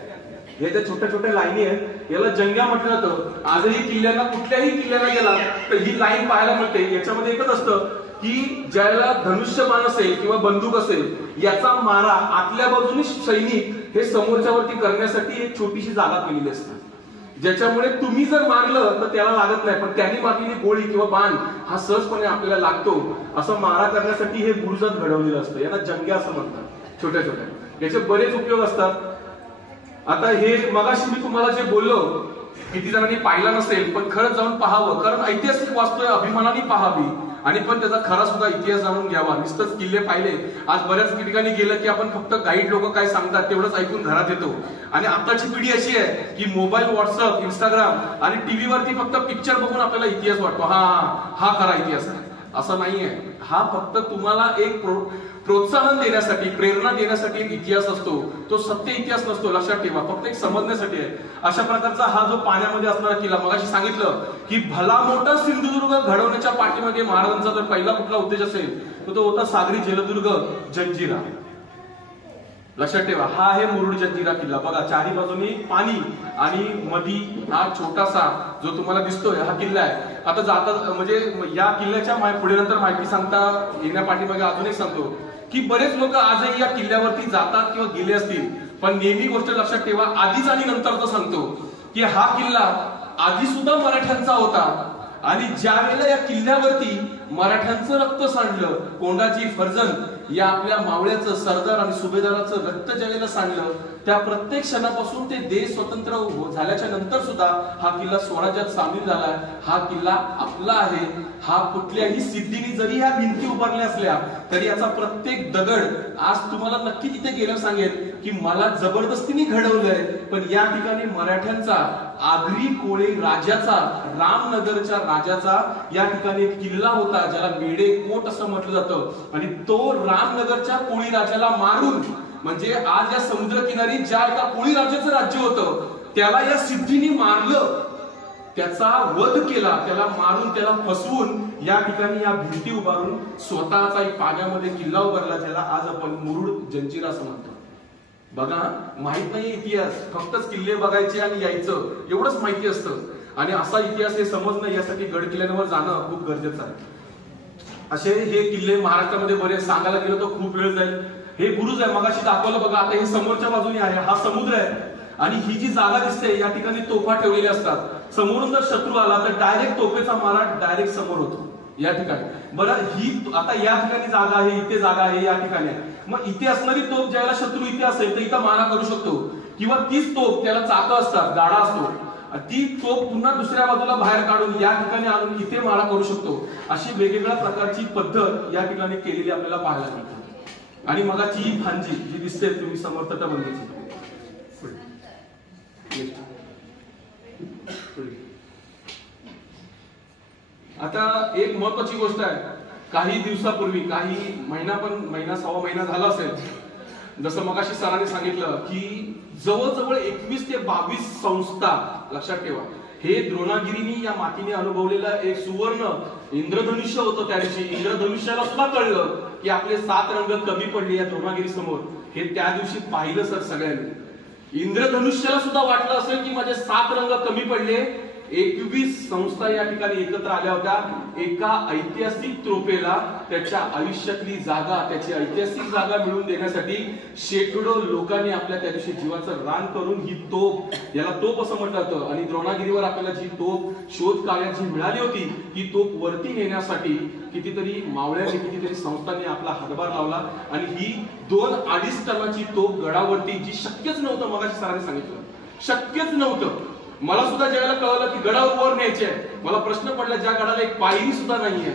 हे ज्या छोट्या छोट्या लाईनी आहेत याला जंग्या म्हटलं जातं. आजही किल्ल्याला, कुठल्याही किल्ल्याला गेला तर ही लाईन पाहायला मिळते. याच्यामध्ये एकच असतं की ज्याला धनुष्यबाण असेल किंवा बंदूक असेल याचा मारा आतल्या बाजूने सैनिक हे समोरच्यावरती करण्यासाठी एक छोटीशी जागा केलेली असते, ज्याच्यामुळे तुम्ही जर मारलं तर त्याला लागत नाही, पण त्यांनी मारलेली गोळी किंवा बाण हा सहजपणे आपल्याला लागतो. असं मारा करण्यासाठी हे बुरुजात घडवलेलं असतं. याला जंग्या असं म्हणतात, छोट्या छोट्या. याचे बरेच उपयोग असतात. आता हे मगाशी मी तुम्हाला जे बोललो किती जणांनी पाहिलं नसेल, पण खरंच जाऊन पाहावं, कारण ऐतिहासिक वास्तू आहे, अभिमानाने पाहावी आणि पण त्याचा खरा सुद्धा इतिहास जाणून घ्यावा. नुसतंच किल्ले पाहिले. आज बऱ्याच ठिकाणी गेलं की आपण फक्त गाईड लोक काय सांगतात तेवढंच ऐकून घरात येतो. आणि आताची पिढी अशी आहे की मोबाईल, व्हॉट्सअप, इंस्टाग्राम आणि टीव्हीवरती फक्त पिक्चर बघून आपल्याला इतिहास वाटतो. हा खरा इतिहास आहे. असं नाहीये. हा फक्त तुम्हाला एक प्रोत्साहन देण्यासाठी, प्रेरणा देण्यासाठी एक इतिहास असतो. तो सत्य इतिहास नसतो, लक्षात ठेवा. फक्त एक समजण्यासाठी आहे. अशा प्रकारचा हा जो पाण्यामध्ये असणारा किल्ला, मगाशी सांगितलं की भला मोठा सिंधुदुर्ग घडवण्याच्या पाठीमागे महाराजांचा जर पहिला कुठला उद्देश असेल तर तो होता सागरी जलदुर्ग जंजिरा. लक्षात ठेवा, हा आहे मुरुड जंजिरा किल्ला. बघा चारी बाजूनी पाणी आणि मधी हा छोटासा जो तुम्हाला दिसतोय हा किल्ला आहे. आता जाता म्हणजे या किल्ल्याच्या पुढे नंतर माहिती सांगता येण्या पाठीमागे अजून एक सांगतो की बरेच लोक आजही या किल्ल्यावरती जातात किंवा गेले असतील, पण नेहमी गोष्ट लक्षात ठेवा, आधीच आणि नंतरच सांगतो की हा किल्ला आधी सुद्धा मराठ्यांचा होता आणि ज्या वेळेला या किल्ल्यावरती मराठ्यांचं रक्त सांडलं, कोंडाजी फर्जंद या आपल्या मावळ्याचं, सरदार आणि सुभेदाराचं रक्त ज्या वेळेला सांडलं, त्या प्रत्येक क्षणापासून ते देश स्वतंत्र झाल्याच्या नंतर सुद्धा हा किल्ला स्वराज्यात सामील झाला. हा किल्ला आपला आहे. हा कुठल्याही सिद्धीने जरी ह्या भिंती उभारल्या असल्या तरी याचा प्रत्येक दगड आज तुम्हाला नक्की तिथे गेलं सांगेल की मला जबरदस्तीने घडवलंय, पण या ठिकाणी मराठ्यांचा, आगरी कोळी राजाचा, रामनगरच्या राजाचा या ठिकाणी एक किल्ला होता ज्याला मेढे कोट असं म्हटलं जातं. आणि तो रामनगरच्या कोळी राजाला मारून, म्हणजे आज या समुद्र किनारी ज्या एका कोळी राजाचं राज्य होतं त्याला या सिद्धीने मारलं, त्याचा वध केला, त्याला मारून, त्याला फसवून या ठिकाणी या भिंती उभारून स्वतःचा एक पाण्यामध्ये किल्ला उभारला, ज्याला आज आपण मुरुड जंजिरा असं म्हणतो. बघा, माहित नाही इतिहास, फक्तच किल्ले बघायचे आणि यायचं एवढंच माहिती असतं. आणि असा इतिहास हे समजणं, यासाठी गड किल्ल्यांवर जाणं खूप गरजेचं आहे. असे हे किल्ले महाराष्ट्रामध्ये बरेच, सांगायला गेलं तर खूप वेळ जाईल. हे बुरुज आहे, मगाशी दाखवलं बघा. आता हे समोरच्या बाजूने आहे, हा समुद्र आहे आणि ही जी जागा दिसते या ठिकाणी तोफा ठेवलेल्या असतात. समोरून जर शत्रू आला तर डायरेक्ट तोफेचा मारा डायरेक्ट समोर होतो या ठिकाणी. बरं, ही आता या ठिकाणी जागा आहे, इथे जागा आहे, या ठिकाणी आहे. मग इथे असणारी तोफ ज्याला शत्रू इथे असेल तर इथं मारा करू शकतो, किंवा तीच तोफ, त्याला चाकं असतात, गाडा असतो, ती तोफ पुन्हा दुसऱ्या बाजूला बाहेर काढून या ठिकाणी आणून इथे मारा करू शकतो. अशी वेगवेगळ्या प्रकारची पद्धत या ठिकाणी केलेली आपल्याला पाहायला मिळते. आणि मगाची ही भांजी जी दिसते तुम्ही समोर तटबंदीची, आता एक महत्वाची गोष्ट आहे. काही दिवसापूर्वी, काही महिना सव्वा महिना झाला असेल, जसं मगाशी सरांनी सांगितलं की जवळजवळ 21 ते 22 संस्था, लक्षात ठेवा, हे द्रोणागिरीनी या मातीने अनुभवलेलं एक सुवर्ण इंद्रधनुष्य होतं. त्या दिवशी इंद्रधनुष्याला सुद्धा कळलं की आपले 7 रंग कमी पडले या द्रोणागिरी समोर. हे त्या दिवशी पाहिलं सर सगळ्यांनी. इंद्रधनुष्याला सुद्धा वाटलं असेल की माझे 7 रंग कमी पडले. 21 संस्था या ठिकाणी एकत्र आल्या होत्या एका ऐतिहासिक तोफेला त्याच्या आयुष्यातली जागा, त्याची ऐतिहासिक जागा मिळवून देण्यासाठी शेकडो लोकांनी आपल्या त्या दिवशी जीवाचं रान करून ही तोफ, याला तोफ असं म्हटलं जातं. आणि द्रोणागिरीवर आपल्याला जी तोफ शोध कार्यात जी मिळाली होती ती तोफ वरती नेण्यासाठी कितीतरी मावळ्यांनी, कितीतरी संस्थांनी आपला हातभार लावला. आणि ही 2-2.5 टनाची तोफ गडावरती, जी शक्यच नव्हतं, मगाशी सरांनी सांगितलं, शक्यच नव्हतं. मला सुद्धा ज्यावेळेला कळलं की गडावर वर न्यायचे, मला प्रश्न पडला, ज्या गडाला एक पायरी सुद्धा नाहीये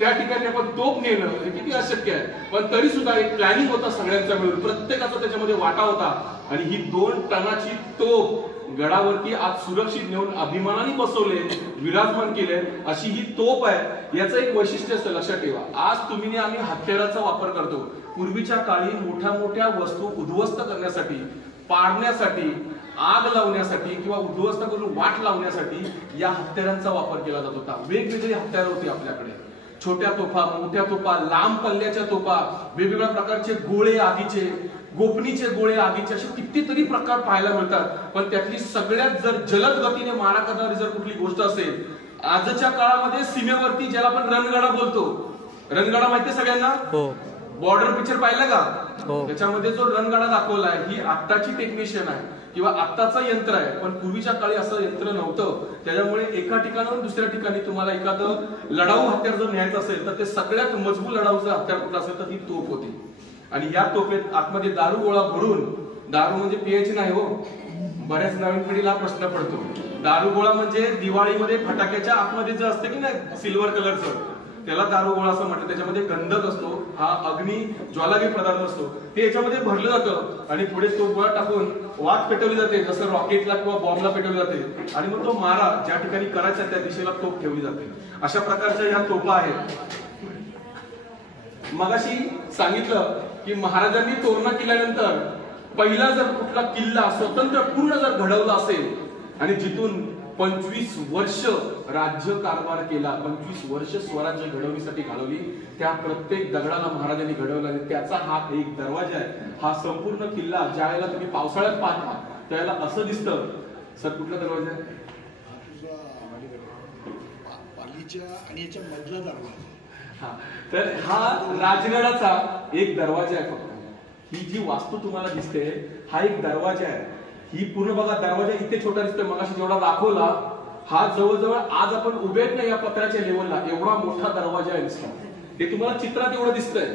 त्या ठिकाणी आपण तोफ नेणं हे किती अशक्य आहे. पण तरी सुद्धा एक प्लॅनिंग होता सगळ्यांचा मिळून, प्रत्येकाचा त्याच्यामध्ये वाटा होता. आणि ही 2 टनाची तोफ गडावरती आज सुरक्षित नेऊन अभिमानाने बसवले, विराजमान केले, अशी ही तोफ आहे. याचं एक वैशिष्ट्य असतं, लक्षात ठेवा. आज तुम्ही आम्ही हत्याराचा वापर करतो. पूर्वीच्या काळी मोठ्या मोठ्या वस्तू उद्ध्वस्त करण्यासाठी, पाडण्यासाठी, आग लावण्यासाठी किंवा उद्ध्वस्त करून वाट लावण्यासाठी या हत्यारांचा वापर केला जात होता. वेगवेगळी हत्यार होती आपल्याकडे, छोट्या तोफा, मोठ्या तोफा, लांब पल्ल्याच्या तोफा, वेगवेगळ्या प्रकारचे गोळे आगीचे, गोपनीचे गोळे आगीचे, असे कितीतरी प्रकार पाहायला मिळतात. पण त्यातली सगळ्यात जर जलद गतीने मारा करणारी जर कुठली गोष्ट असेल, आजच्या काळामध्ये सीमेवरती ज्याला आपण रणगाडा बोलतो, रणगाडा माहितीये सगळ्यांना, बॉर्डर पिक्चर पाहिलं का? त्याच्यामध्ये जो रणगाडा दाखवलाय ही आत्ताची टेक्निशियन आहे किंवा आत्ताचं यंत्र आहे. पण पूर्वीच्या काळी असं यंत्र नव्हतं. त्याच्यामुळे एका ठिकाणावरून दुसऱ्या ठिकाणी तुम्हाला एखादं लढाऊ हत्यार जर न्यायचं असेल तर ते सगळ्यात मजबूत लढाऊचं हत्यार कुठलं असेल तर ती तोफ होती. आणि या तोफेत आतमध्ये दारू गोळा भरून, दारू म्हणजे पियायची नाही हो, बऱ्याच नवीन पिढीला प्रश्न पडतो. दारू गोळा म्हणजे दिवाळीमध्ये फटाक्याच्या आतमध्ये जे असते की नाही सिल्वर कलरचं, त्याला दारुगोळा असं म्हणतात. त्याच्यामध्ये गंधक असतो, हा अग्नी ज्वालागी पदार्थ असतो, ते याच्यामध्ये भरलं जातं आणि पुढे तो गोळा टाकून वात पेटवली जाते, जसं रॉकेटला किंवा बॉम्बला पेटवली जाते आणि मग तो मारा ज्या ठिकाणी करायचा त्या दिशेला तोफ ठेवली जाते. अशा प्रकारच्या या तोफा आहेत. मगाशी सांगितलं की महाराजांनी तोरणा केल्यानंतर पहिला जर कुठला किल्ला स्वतंत्र पूर्ण जर घडवला असेल आणि जिथून 25 वर्ष राज्य कारभार केला, 25 वर्ष स्वराज्य घडवण्यासाठी घालवली, त्या प्रत्येक दगडाला महाराजांनी घडवला आणि त्याचा हा एक दरवाजा आहे. हा संपूर्ण किल्ला ज्या वेळेला तुम्ही पावसाळ्यात पाहता त्यावेळेला असं दिसतं. सर कुठला दरवाजा आहे? पालीच्या आणि याच्या मधला दरवाजा. हा, तर हा राजगडाचा एक दरवाजा आहे. फक्त ही जी वास्तू तुम्हाला दिसते हा एक दरवाजा आहे. ही पूर्ण बघा, दरवाजा इथे छोटा दिसतोय, मगाशी जेवढा दाखवला हा जवळजवळ आज आपण उभे आहेत ना या पत्राच्या लेवलला, एवढा मोठा दरवाजा आहे नुसता. ते तुम्हाला चित्रात एवढं दिसतंय.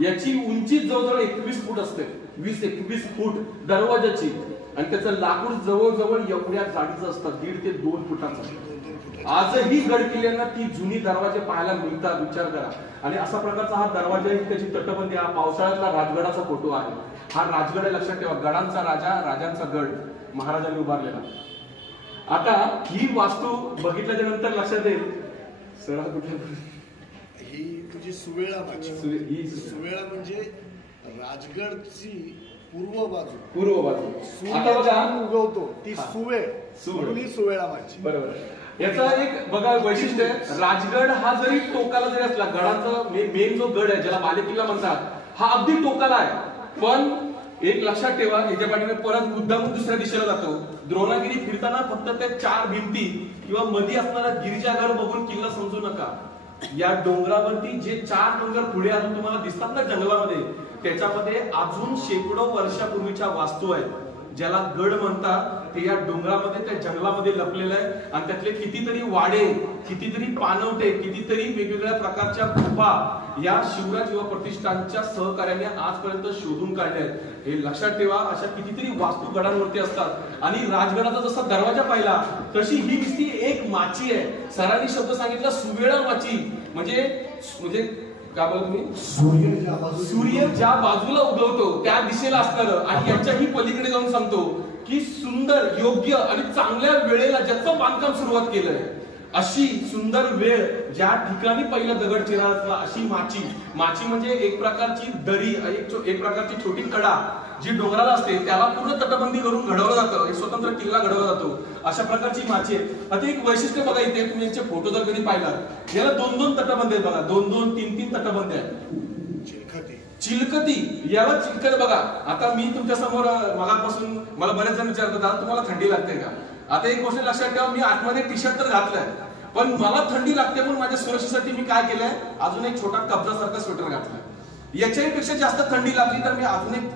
याची उंची जवळजवळ 21 फूट असते, 20-21 फूट दरवाजाची, आणि त्याचं लाकूड जवळजवळ एवढ्या जाडीचं असतं, 1.5 ते 2 फुटाचं. आजही गड किल्ल्यांना ती जुनी दरवाजे पाहायला मिळतात, विचार करा. आणि असा प्रकारचा हा दरवाजा आहे, त्याची तटबंदी. हा पावसाळ्यातला राजगडाचा फोटो आहे. हा राजगड आहे, लक्षात ठेवा. गडांचा राजा, राजांचा गड महाराजांनी उभारलेला. आता ही वास्तू बघितल्याच्या नंतर लक्षात येईल सर कुठे ही तुझी सुवेळा माझी. ही सुवेळा म्हणजे राजगडची पूर्व बाजू. आता बघा उगवतो ती सुवेळ, सुवेळा माझी. बरोबर. याचा एक बघा वैशिष्ट्य आहे. राजगड हा जरी टोकाला जरी असला, गडाचा मेन जो गड आहे ज्याला बालेकिल्ला म्हणतात, हा अगदी टोकाला आहे. पण एक लक्षात ठेवा, याच्या पाठीने परत मुद्दाम दुसऱ्या दिशेला जातो. द्रोणागिरी फिरताना फक्त त्या 4 भिंती किंवा मध्ये असणारा गिरिजाघर बघून किल्ला समजू नका. या डोंगरावरती जे 4 डोंगर पुढे अजून तुम्हाला दिसतात ना जंगलामध्ये, त्याच्यामध्ये अजून शेकडो वर्षापूर्वीच्या वास्तू आहेत, ज्याला गड म्हणतात. ते या डोंगरामध्ये, त्या जंगलामध्ये लपलेलं आहे. आणि त्यातले कितीतरी वाडे, कितीतरी पाणवठे, कितीतरी वेगवेगळ्या प्रकारच्या गुफा या शिवराज युवा प्रतिष्ठानच्या सहकार्याने आजपर्यंत शोधून काढल्या आहेत. हे लक्षात ठेवा. अशा कितीतरी वास्तू गडांवरती असतात. आणि राजगडाचा जसा दरवाजा पाहिला तशी ही नुसती एक माची आहे. सरांनी शब्द सांगितला सुवेळा माची, म्हणजे काय बोलतो तुम्ही? सूर्य ज्या बाजूला उगवतो त्या दिशेला असणार. आणि याच्याही पलीकडे जाऊन सांगतो की सुंदर, योग्य आणि चांगल्या वेळेला ज्याचं बांधकाम सुरुवात केलंय, अशी सुंदर वेळ ज्या ठिकाणी पहिला दगड चिराळला, अशी माची. माची म्हणजे एक प्रकारची दरी, एक प्रकारची छोटी कडा जी डोंगराला असते, त्याला पूर्ण तटबंदी करून घडवलं जातं. एक स्वतंत्र किल्ला घडवला जातो. अशा प्रकारची माची आहे. आता एक वैशिष्ट्य बघा, इथे तुम्ही यांचे फोटो जर कधी पाहिला, याला 2-2 तटबंदी आहेत बघा, 2-2, 3-3 तटबंदी आहेत. चिलकती, याला चिलकत बघा. आता मी तुमच्या समोर मगापासून मला बरेच जण विचारतात तुम्हाला थंडी लागते का. आता एक गोष्ट लक्षात ठेवा, मी आतमध्ये टी शर्ट तर घातलाय, पण मला थंडी लागते म्हणून माझ्या सुरक्षेसाठी मी काय केलंय, अजून एक छोटा कब्जासारखा स्वेटर घातलाय. याच्यापेक्षा जास्त थंडी लागली तर मी अजून एक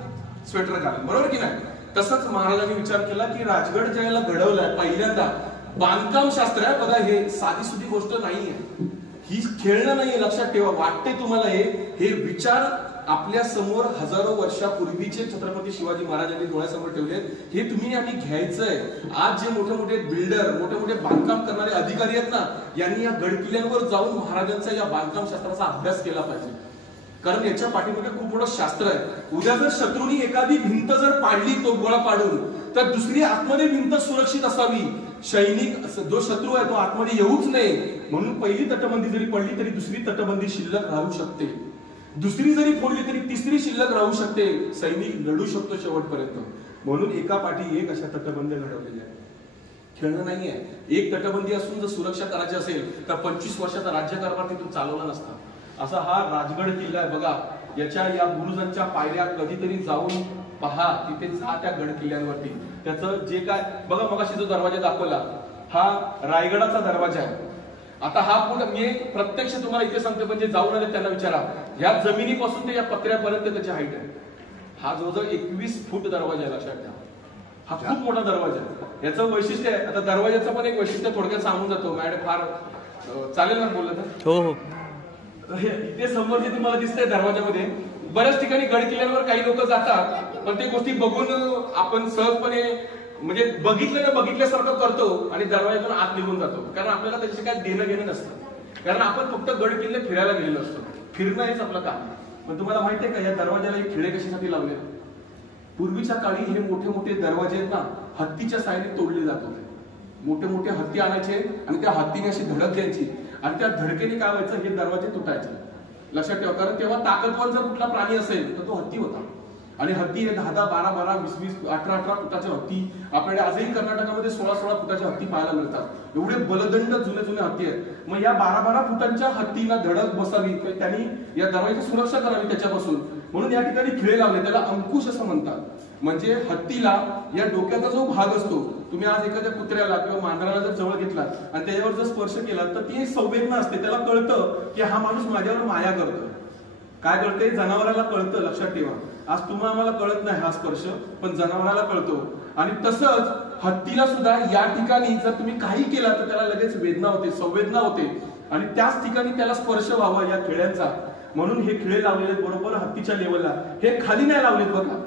स्वेटर घालेन, बरोबर की नाही. तसंच महाराजांनी विचार केला की राजगड ज्याला घडवलाय पहिल्यांदा, बांधकाम शास्त्र आहे बघा, हे साधी सुधी गोष्ट नाहीये, ही खेळणं नाहीये. लक्षात ठेवा. वाटते तुम्हाला हे विचार आपल्या समोर हजारो वर्षापूर्वीचे छत्रपती शिवाजी महाराजांनी डोळ्यासमोर ठेवले. हे तुम्ही आणि घ्यायचंय. आज जे मोठे मोठे बिल्डर, मोठे मोठे बांधकाम करणारे अधिकारी आहेत ना, यांनी या गडकिल्ल्यांवर जाऊन महाराजांचा या बांधकाम शास्त्राचा अभ्यास केला पाहिजे. कारण याच्या पाठीमागे खूप मोठं शास्त्र आहे. उद्या जर शत्रूंनी एखादी भिंत जर पाडली, तो गोळा पाडून, तर दुसरी आतमध्ये भिंत सुरक्षित असावी. सैनिक जो शत्रू आहे तो आतमध्ये येऊच नये म्हणून पहिली तटबंदी जरी पडली तरी दुसरी तटबंदी शिल्लक राहू शकते. दुसरी जरी फोडली तरी तिसरी शिल्लक राहू शकते. सैनिक लढू शकतो शेवटपर्यंत. म्हणून एका पाठी एक अशा तटबंदी घडवलेल्या आहेत. खेळणं नाहीये. एक तटबंदी असून जर सुरक्षा करायची असेल तर 25 वर्षाचा राज्यकारभार तिथून चालवला नसता. असा हा राजगड किल्ला आहे बघा. याच्या या बुरुजांच्या पायऱ्या कधीतरी जाऊन पहा, तिथे जा त्या गड किल्ल्यांवरती. त्याचं जे काय बघा, मगाशी जो दरवाजा दाखवला हा रायगडाचा दरवाजा आहे. आता हा पुढे मी प्रत्यक्ष तुम्हाला इथे सांगते, म्हणजे जाऊन आले त्यांना विचारा, या जमिनीपासून ते या पत्र्यापर्यंत त्याची हाईट आहे. हा जवळजवळ 21 फूट दरवाजा आहे. लक्षात ठेवा, हा खूप मोठा दरवाजा आहे. याचं वैशिष्ट्य आहे. आता दरवाजाचं पण एक वैशिष्ट्य थोडक्यात सांगून जातो. मॅडम फार चालेल ना बोललं तर? हो. इथे समोर जे तुम्हाला दिसतंय दरवाजामध्ये, बऱ्याच ठिकाणी गड किल्ल्यांवर काही लोक जातात, पण ते गोष्टी बघून आपण सहजपणे म्हणजे बघितल्यासारखं करतो आणि दरवाजातून आत निघून जातो. कारण आपल्याला त्याच्याशी काय देणं घेणं नसतं. कारण आपण फक्त गड किल्ले फिरायला गेलेलो असतो, फिरणं हेच आपलं काम. पण तुम्हाला माहितीये का या दरवाजाला हे खिळे कशासाठी लावले? पूर्वीच्या काळी हे मोठे मोठे दरवाजे आहेत ना, हत्तीच्या साहाय्याने तोडले जात होते. मोठे मोठे हत्ती आणायचे आणि त्या हत्तीने अशी धडक द्यायची आणि त्या धडकेने काय व्हायचं, हे दरवाजे तुटायचे. लक्षात ठेवा, कारण तेव्हा ताकदवर जर कुठला प्राणी असेल तर तो हत्ती होता. आणि हत्ती हे 10-10, 12-12, 20-20, 18-18 फुटाचे हत्ती आपल्याकडे आजही कर्नाटकामध्ये 16-16 फुटाचे हत्ती पाहायला मिळतात. एवढे बलदंड जुने हत्ती आहेत. मग या 12-12 फुटांच्या हत्तीला धडक बसावी, त्यांनी या दरवाजाची सुरक्षा करावी त्याच्यापासून, म्हणून या ठिकाणी खिळे लावले. त्याला अंकुश असं म्हणतात. म्हणजे हत्तीला या डोक्याचा जो भाग असतो, तुम्ही आज एखाद्या कुत्र्याला किंवा मांजराला जर जवळ घेतला आणि त्याच्यावर जर स्पर्श केला तर ती एक संवेदना असते. त्याला कळतं की हा माणूस माझ्यावर माया करतोय. काय कळते? जनावराला कळतं. लक्षात ठेवा, आज तुम्हाला आम्हाला कळत नाही हा स्पर्श, पण जनावराला कळतो. आणि तसंच हत्तीला सुद्धा या ठिकाणी जर तुम्ही काही केला तर त्याला लगेच वेदना होते, संवेदना होते आणि त्याच ठिकाणी त्याला स्पर्श व्हावा या खिळ्यांचा, म्हणून हे खिळे लावलेले बरोबर हत्तीच्या लेवलला. हे खाली नाही लावलेत बघा.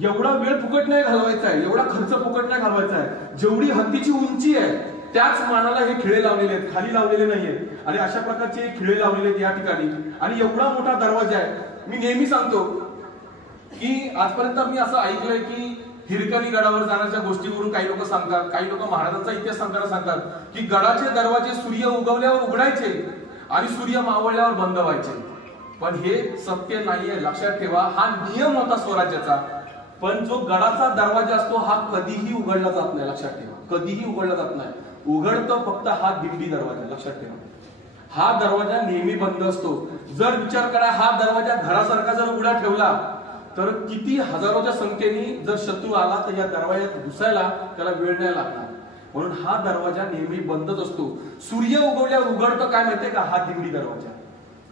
एवढा वेळ फुकट नाही घालवायचा आहे, एवढा खर्च फुकट नाही घालवायचा आहे. जेवढी हत्तीची उंची आहे त्याच मानाला हे खिळे लावलेले आहेत, खाली लावलेले नाहीयेत. आणि अशा प्रकारचे खिळे लावलेले आहेत या ठिकाणी. आणि एवढा मोठा दरवाजा आहे. मी नेहमी सांगतो की आजपर्यंत मी असं ऐकलंय की हिरकणी गडावर जाण्याच्या गोष्टीवरून काही लोक सांगतात, काही लोक महाराजांचा इतिहास सांगताना सांगतात की गडाचे दरवाजे सूर्य उगवल्यावर उघडायचे आणि सूर्य मावळल्यावर बंद व्हायचे. पण हे सत्य नाहीये. लक्षात ठेवा, हा नियम होता स्वराज्याचा. पण जो गडाचा दरवाजा असतो हा कधीही उघडला जात नाही. लक्षात ठेवा, कधीही उघडला जात नाही. उघडतं फक्त हा दिंडी दरवाजा. लक्षात ठेवा, हा दरवाजा नेहमी बंद असतो. जर विचार करा, हा दरवाजा घरासारखा जर उघडा ठेवला तर किती हजारोच्या संख्येने जर शत्रू आला तर या दरवाज्यात घुसायला त्याला वेळ नाही लागणार. म्हणून हा दरवाजा नेहमी बंदच असतो. सूर्य उगवल्यावर उघडतं काय माहितीये का? हा दिंडी दरवाजा.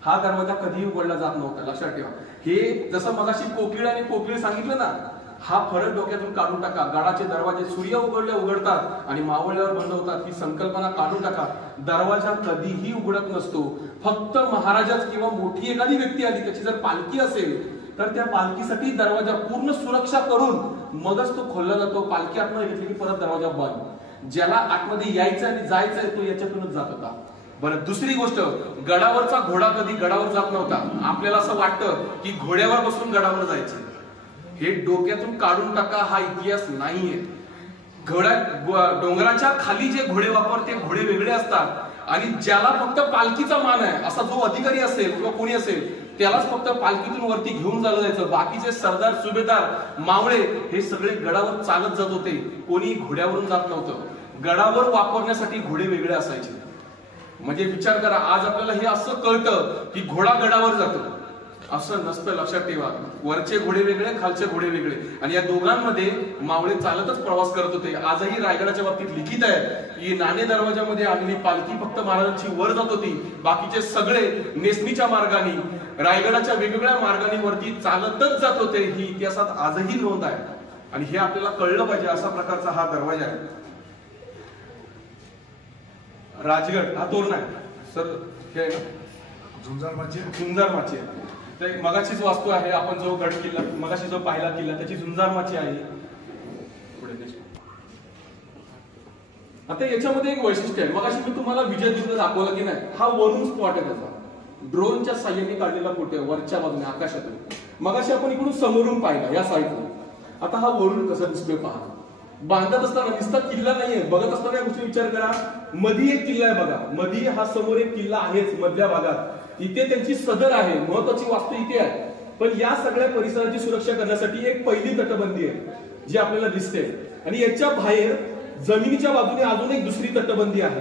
हा दरवाजा कधीही उघडला जात नव्हता. लक्षात ठेवा. हे जसं मगाशी कोकिळ आणि कोकिळ सांगितलं ना, हा फरक डोक्यातून काढून टाका. गडाचे दरवाजे सूर्य उघडल्या उघडतात आणि मावळल्यावर बंद होतात ही संकल्पना काढून टाका. दरवाजा कधीही उघडत नसतो. फक्त महाराजाच किंवा मोठी एखादी व्यक्ती आली, त्याची जर पालखी असेल तर त्या पालखीसाठी दरवाजा पूर्ण सुरक्षा करून मगच तो खोलला जातो. पालखी आतमध्ये घेतली की परत दरवाजा बंद. ज्याला आतमध्ये यायचं आणि जायचंय तो याच्यातूनच जात होता. बरं, दुसरी गोष्ट, गडावरचा घोडा कधी गडावर जात नव्हता. आपल्याला असं वाटतं की घोड्यावर बसून गडावर जायचे. हे डोक्यातून काढून टाका, हा इतिहास नाहीये. डोंगराच्या खाली जे घोडे वापरते घोडे वेगळे असतात आणि ज्याला फक्त पालखीचा मान आहे असा जो अधिकारी असेल किंवा कोणी असेल त्यालाच फक्त पालखीतून वरती घेऊन चालत जायचं. बाकीचे सरदार, सुभेदार, मावळे हे सगळे गडावर चालत जात होते. कोणी घोड्यावरून जात नव्हतं. गडावर वापरण्यासाठी घोडे वेगळे असायचे. म्हणजे विचार करा, आज आपल्याला हे असं कळतं की घोडा गडावर जातो, असं नसतं. लक्षात ठेवा, वरचे घोडे वेगळे, खालचे घोडे वेगळे. आणि या दोघांमध्ये मावळे चालतच प्रवास करत होते. आजही रायगडाच्या बाबतीत लिखित आहे की नाणे दरवाजामध्ये आलेली पालखी फक्त महाराजांची वर जात होती, बाकीचे सगळे नेसणीच्या मार्गाने, रायगडाच्या वेगवेगळ्या मार्गाने वरती चालतच जात होते. ही इतिहासात आजही नोंद आहे आणि हे आपल्याला कळलं पाहिजे. असा प्रकारचा हा दरवाजा आहे. राजगड हा तोरण आहे सर, हे आहे ना झुंजार माची आहे. तर मगाचीच वास्तू आहे. आपण जो गड किल्ला मगाशी जो पाहिला किल्ला त्याची झुंजार माची आहे. आता याच्यामध्ये एक वैशिष्ट्य आहे. मगाशी मी तुम्हाला विजयदुर्ग दाखवलं की नाही, हा वरून स्पॉट आहे त्याचा. ड्रोनच्या साह्याने काढलेला फोटो आहे वरच्या बाजूने आकाशातून. मगाशी आपण इकडून समोरून पाहिला या साईडला. आता हा वरून कसा दिसतोय पहा. बांधत असताना नुसता किल्ला नाहीये, बघत असताना या गोष्टी विचार करा. मधी एक किल्ला आहे बघा, मधी हा समोर एक किल्ला आहेच मधल्या भागात. इथे त्यांची सदर आहे, महत्वाची वास्तू इथे आहे. पण या सगळ्या परिसराची सुरक्षा करण्यासाठी एक पहिली तटबंदी आहे जी आपल्याला दिसते. आणि याच्या बाहेर जमिनीच्या बाजूने अजून एक दुसरी तटबंदी आहे.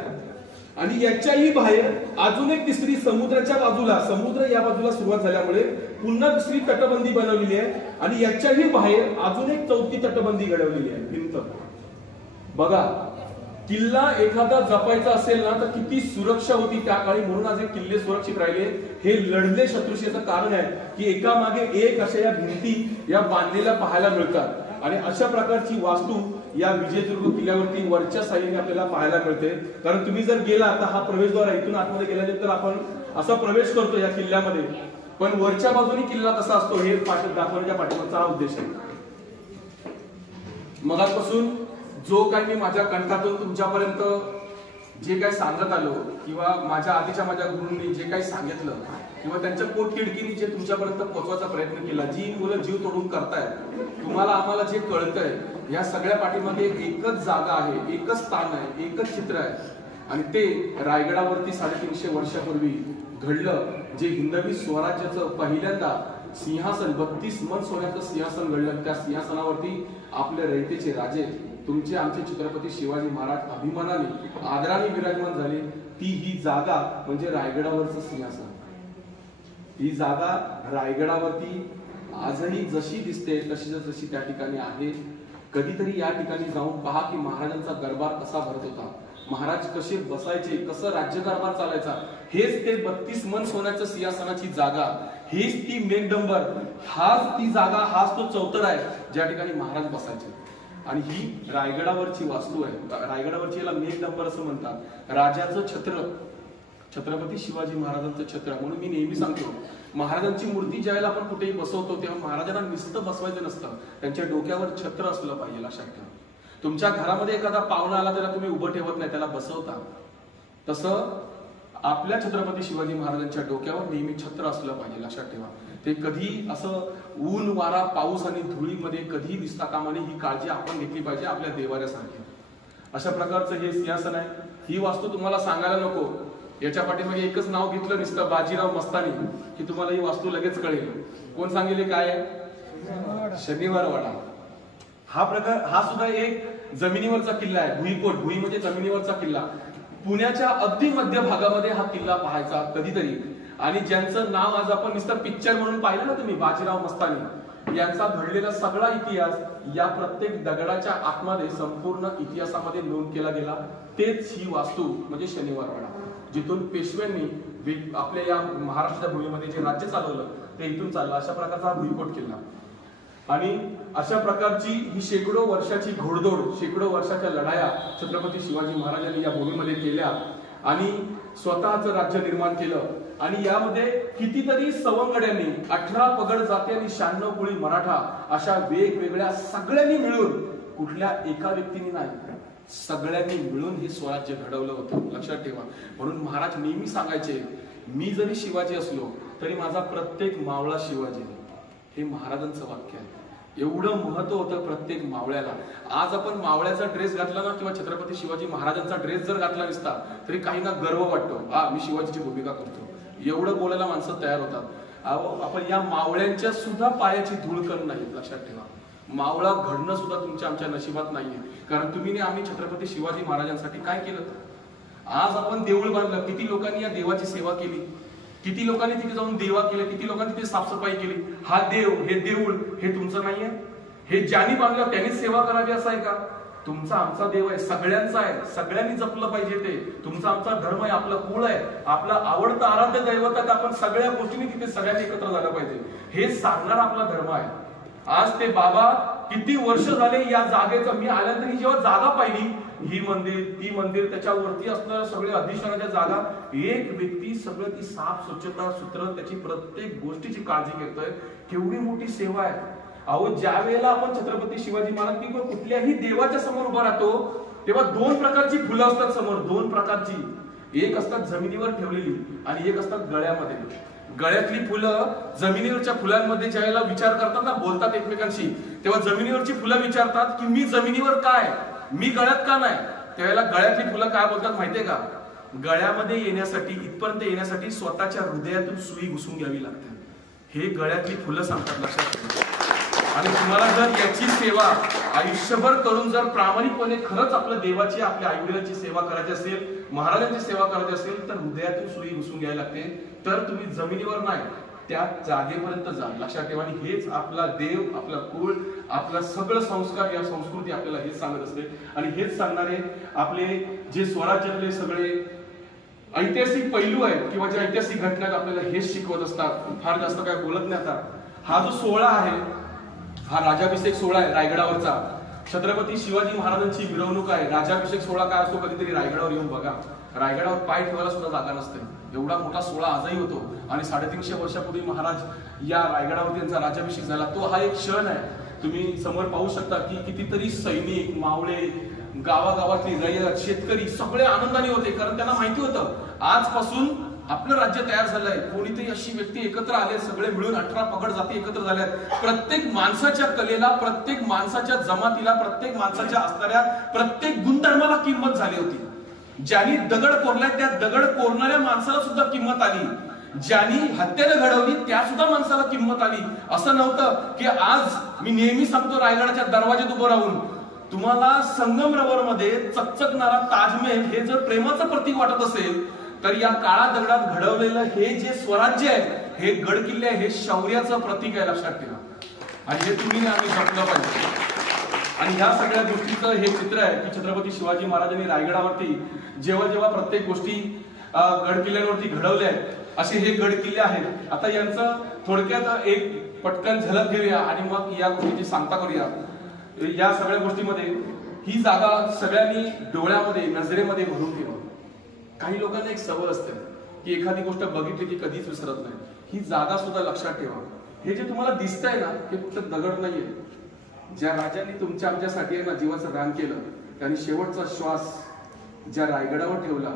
आणि याच्याही बाहेर अजून एक तिसरी समुद्राच्या बाजूला, समुद्र या बाजूला सुरुवात झाल्यामुळे पुन्हा दुसरी तटबंदी बनवलेली आहे. आणि याच्याही बाहेर अजून एक चौथी तटबंदी घडवलेली आहे, भिंत. बघा, किल्ला एखादा जपायचा असेल ना तर किती सुरक्षा होती त्या काळी. म्हणून आज हे किल्ले सुरक्षित राहिले. हे लढले शत्रूशी. याचं कारण आहे की एका मागे एक अशा या भिंती या बांधलेल्या पाहायला मिळतात. आणि अशा प्रकारची वास्तू या विजयदुर्ग किल्ल्यावरती वरच्या साईडने आपल्याला पाहायला मिळते. कारण तुम्ही जर गेला तर हा प्रवेशद्वार आहे, इथून आतमध्ये गेल्यानंतर आपण असा प्रवेश करतो या किल्ल्यामध्ये. पण वरच्या बाजूने किल्ला कसा असतो हे दाखवण्याच्या पाठीमागचा हा उद्देश आहे. मगापासून जो काही मी माझ्या कंठातून तुमच्यापर्यंत जे काही सांगत आलो किंवा माझ्या गुरूंनी जे काही सांगितलं किंवा त्यांच्या पोटतिडकीने जे तुमच्यापर्यंत पोहोचवायचा प्रयत्न केला, जी मुलं जीव तोडून करतायत, तुम्हाला आम्हाला जे कळतंय, या सगळ्या पाठीमागे एकच जागा आहे, एकच स्थान आहे, एकच चित्र आहे, आणि ते रायगडावरती 350 वर्षापूर्वी घडलं, जे हिंदवी स्वराज्याचं पहिल्यांदा सिंहासन 32 मन सोन्याचं सिंहासन घडलं. त्या सिंहासनावरती आपले रयतेचे राजे, तुमचे आमचे छत्रपती शिवाजी महाराज अभिमानाने आदराने विराजमान झाले. ही जागा म्हणजे रायगडावरचं सिंहासन. ही जागा रायगडावरती आजही जशी दिसते तशी त्या ठिकाणी आहे. कधीतरी या ठिकाणी जाऊन पहा की महाराजांचा दरबार कसा भरत होता, महाराज कसे बसायचे, कसं राज्यकारभार चालायचा. हेच ते 32 मन सोन्याच्या सिंहासनाची जागा, हीच ती मेघडंबर, हाच ती जागा, हाच तो चौतर आहे ज्या ठिकाणी महाराज बसायचे. आणि ही रायगडावरची वास्तू आहे. रायगडावरची याला मेघडंबर असं म्हणतात. राजाचं छत्र, छत्रपती शिवाजी महाराजांचं छत्र. म्हणून मी नेहमी सांगतो, महाराजांची मूर्ती ज्यावेळेला आपण कुठेही बसवतो तेव्हा महाराजांना नुसतं बसवायचं नसतं, त्यांच्या डोक्यावर छत्र असलं पाहिजे. लक्षात ठेवा, तुमच्या घरामध्ये एखादा पाहुणा आला त्याला तुम्ही उभं ठेवत नाही, त्याला बसवता. तसं आपल्या छत्रपती शिवाजी महाराजांच्या डोक्यावर नेहमी छत्र असलं पाहिजे. लक्षात ठेवा, ते कधी असं ऊन वारा पाऊस आणि धुळीमध्ये कधी दिसता कामा नये, ही काळजी आपण घेतली पाहिजे आपल्या देवाऱ्यासारखी. अशा प्रकारचं हे सिंहासन आहे. ही वास्तू तुम्हाला सांगायला नको, याच्या पाठीमागे एकच नाव घेतलं नुसतं, बाजीराव मस्तानी, की तुम्हाला ही वास्तू लगेच कळेल. कोण सांगेल काय आहे? शनिवार वाडा. हा सुद्धा एक जमिनीवरचा किल्ला आहे. भुईकोट, भुई म्हणजे जमिनीवरचा किल्ला. पुण्याच्या अगदी मध्य भागामध्ये हा किल्ला पाहायचा कधीतरी. आणि ज्यांचं नाव आज आपण नुसतं पिक्चर म्हणून पाहिलं ना तुम्ही, बाजीराव मस्तानी, यांचा घडलेला सगळा इतिहास या प्रत्येक दगडाच्या आतमध्ये संपूर्ण इतिहासामध्ये नोंद केला गेला. तेच ही वास्तू म्हणजे शनिवार वाडा, जिथून पेशव्यांनी आपल्या या महाराष्ट्राच्या भूमीमध्ये जे राज्य चालवलं ते इथून चाललं. अशा प्रकारचा हा भुईकोट किल्ला. आणि अशा प्रकारची ही शेकडो वर्षाची घोडदौड, शेकडो वर्षाच्या लढाया छत्रपती शिवाजी महाराजांनी या भूमीमध्ये केल्या आणि स्वतःचं राज्य निर्माण केलं. आणि यामध्ये कितीतरी सवंगड्यांनी, 18 पगड जाती आणि 96 कुळी मराठा, अशा वेगवेगळ्या सगळ्यांनी मिळून, कुठल्या एका व्यक्तीने नाही, सगळ्यांनी मिळून हे स्वराज्य घडवलं होतं. लक्षात ठेवा. म्हणून महाराज नेहमी सांगायचे, मी जरी शिवाजी असलो तरी माझा प्रत्येक मावळा शिवाजी. हे महाराजांचं वाक्य आहे. एवढं महत्व होतं प्रत्येक मावळ्याला. आज आपण मावळ्याचा ड्रेस घातला ना किंवा छत्रपती शिवाजी महाराजांचा ड्रेस जर घातला नसता तरी काही ना गर्व वाटतो, हा मी शिवाजीची भूमिका करतो, एवढं बोलायला माणसं तयार होतात. आपण या मावळ्यांच्या सुद्धा पायाची धूळ करून नाही. लक्षात ठेवा, मावळा घडणं सुद्धा तुमच्या आमच्या नशिबात नाहीये. कारण तुम्ही आम्ही छत्रपती शिवाजी महाराजांसाठी काय केलं? आज आपण देऊळ बांधलं, किती लोकांनी या देवाची सेवा केली, किती लोकांनी तिथे जाऊन देवा केलं, किती लोकांनी तिथे साफसफाई केली. हा देव, हे देऊळ हे तुमचं नाहीये? हे ज्यांनी बांधलं त्यांनीच सेवा करावी असं आहे का? तुमचा आमचा देव आहे, सगळ्यांचा आहे, सगळ्यांनी जपलं पाहिजे. ते तुमचा आमचा धर्म आहे, आपलं कुळ आहे, आपला आवडतं आराध्य दैवत आहे. आपण सगळ्या गोष्टींनी तिथे सगळ्यांनी एकत्र झालं पाहिजे, हे सांगणारा आपला धर्म आहे. आज ते बाबा किती वर्ष झाले या जागेचं, मी आल्यानंतर जेव्हा जागा पाहिली, ही मंदिर ती मंदिर, त्याच्यावरती असणाऱ्या सगळे अधिष्ठानाच्या जागा, एक व्यक्ती सगळं ती साफ स्वच्छता सूत्र, त्याची प्रत्येक गोष्टीची काळजी घेतोय. केवढी मोठी सेवा आहे. अहो, ज्या वेळेला आपण छत्रपती शिवाजी महाराज किंवा कुठल्याही देवाच्या समोर उभा राहतो तेव्हा 2 प्रकारची फुलं असतात समोर, 2 प्रकारची. एक असतात जमिनीवर ठेवलेली आणि एक असतात गळ्यामध्ये. गळ्यातली फुलं जमिनीवरच्या फुलांमध्ये ज्यावेळेला विचार करतात ना, बोलतात एकमेकांशी, तेव्हा जमिनीवरची फुलं विचारतात की मी जमिनीवर काय, मी गळ्यात का नाही. त्यावेळेला गळ्यातली फुलं काय बोलतात माहितीये का? गळ्यामध्ये येण्यासाठी, इथपर्यंत येण्यासाठी स्वतःच्या हृदयातून सुई घुसून घ्यावी लागते. हे गळ्यातली फुलं सांगतात. लक्षात ठेवा. आणि तुम्हाला जर याची सेवा आयुष्यभर करून जर प्रामाणिकपणे खरंच आपल्या देवाची, आपल्या आईवडिलांची सेवा करायची असेल, महाराजांची सेवा करायची असेल, तर हृदयातून सुई घुसून घ्यावी लागते. तर तुम्ही जमिनीवर नाही, त्या जागेपर्यंत जा. लक्षात ठेवा. आणि हेच आपला देव, आपला कुळ, आपला सगळं संस्कार, या संस्कृती आपल्याला हेच सांगत असते. आणि हेच सांगणारे आपले जे स्वराज्यातले सगळे ऐतिहासिक पैलू आहेत किंवा जे ऐतिहासिक घटना आपल्याला हेच शिकवत असतात. फार जास्त काय बोलत नाही. आता हा जो सोहळा आहे, हा राजाभिषेक सोहळा आहे रायगडावरचा. छत्रपती शिवाजी महाराजांची मिरवणूक आहे. राजाभिषेक सोहळा काय असतो कधीतरी रायगडावर येऊन बघा. रायगडावर पाय ठेवायला सुद्धा जागा नसते. एवढा मोठा सोहळा आजही होतो. आणि 350 वर्षापूर्वी महाराज या रायगडावरती त्यांचा राज्याभिषेक झाला. तो हा एक क्षण आहे. तुम्ही समोर पाहू शकता की कितीतरी सैनिक, मावळे, गावागावातली रयत, शेतकरी सगळे आनंदाने होते, कारण त्यांना माहिती होतं आजपासून आपलं राज्य तयार झालंय. कोणीतरी अशी व्यक्ती एकत्र आले, सगळे मिळून 18 पगड जाती एकत्र झाल्यात. प्रत्येक माणसाच्या कलेला, प्रत्येक माणसाच्या जमातीला, प्रत्येक माणसाच्या असणाऱ्या प्रत्येक गुणधर्माला किंमत झाली होती. ज्यांनी दगड कोरलाय त्या दगड कोरणाऱ्या माणसाला सुद्धा किंमत आली. ज्यांनी हत्यानं घडवली त्या सुद्धा माणसाला किंमत आली. असं नव्हतं की आज मी नेहमी सांगतो, रायगडाच्या दरवाज्यात उभं राहून तुम्हाला संगमरवर मध्ये चकचकणारा ताजमहल हे जर प्रेमाचं प्रतीक वाटत असेल, तर या काळा दगडात घडवलेलं हे जे स्वराज्य आहे, हे गडकिल्ले, हे शौर्याचं प्रतीक आहे, लक्षात ठेवा. आणि हे तुम्ही आम्ही जपलं पाहिजे. आणि ह्या सगळ्या गोष्टीचं हे चित्र आहे की छत्रपती शिवाजी महाराजांनी रायगडावरती जेव्हा जेव्हा प्रत्येक गोष्टी गडकिल्ल्यांवरती घडवल्या आहेत, असे हे गडकिल्ले आहेत. आता यांचं थोडक्यात एक पटकन झलक घेऊया आणि मग या गोष्टीची सांगता करूया. या सगळ्या गोष्टीमध्ये ही जागा सगळ्यांनी डोळ्यामध्ये, नजरेमध्ये भरून ठेवा. काही लोकांना एक सवय असते की एखादी गोष्ट बघितली की कधीच विसरत नाही. ही जागा सुद्धा लक्षात ठेवा. हे जे तुम्हाला दिसतंय ना, हे फक्त दगड नाहीये. ज्या राजांनी तुमच्या आमच्यासाठी आहे ना जीवाचं दान केलं, त्यांनी शेवटचा श्वास ज्या रायगडावर ठेवला,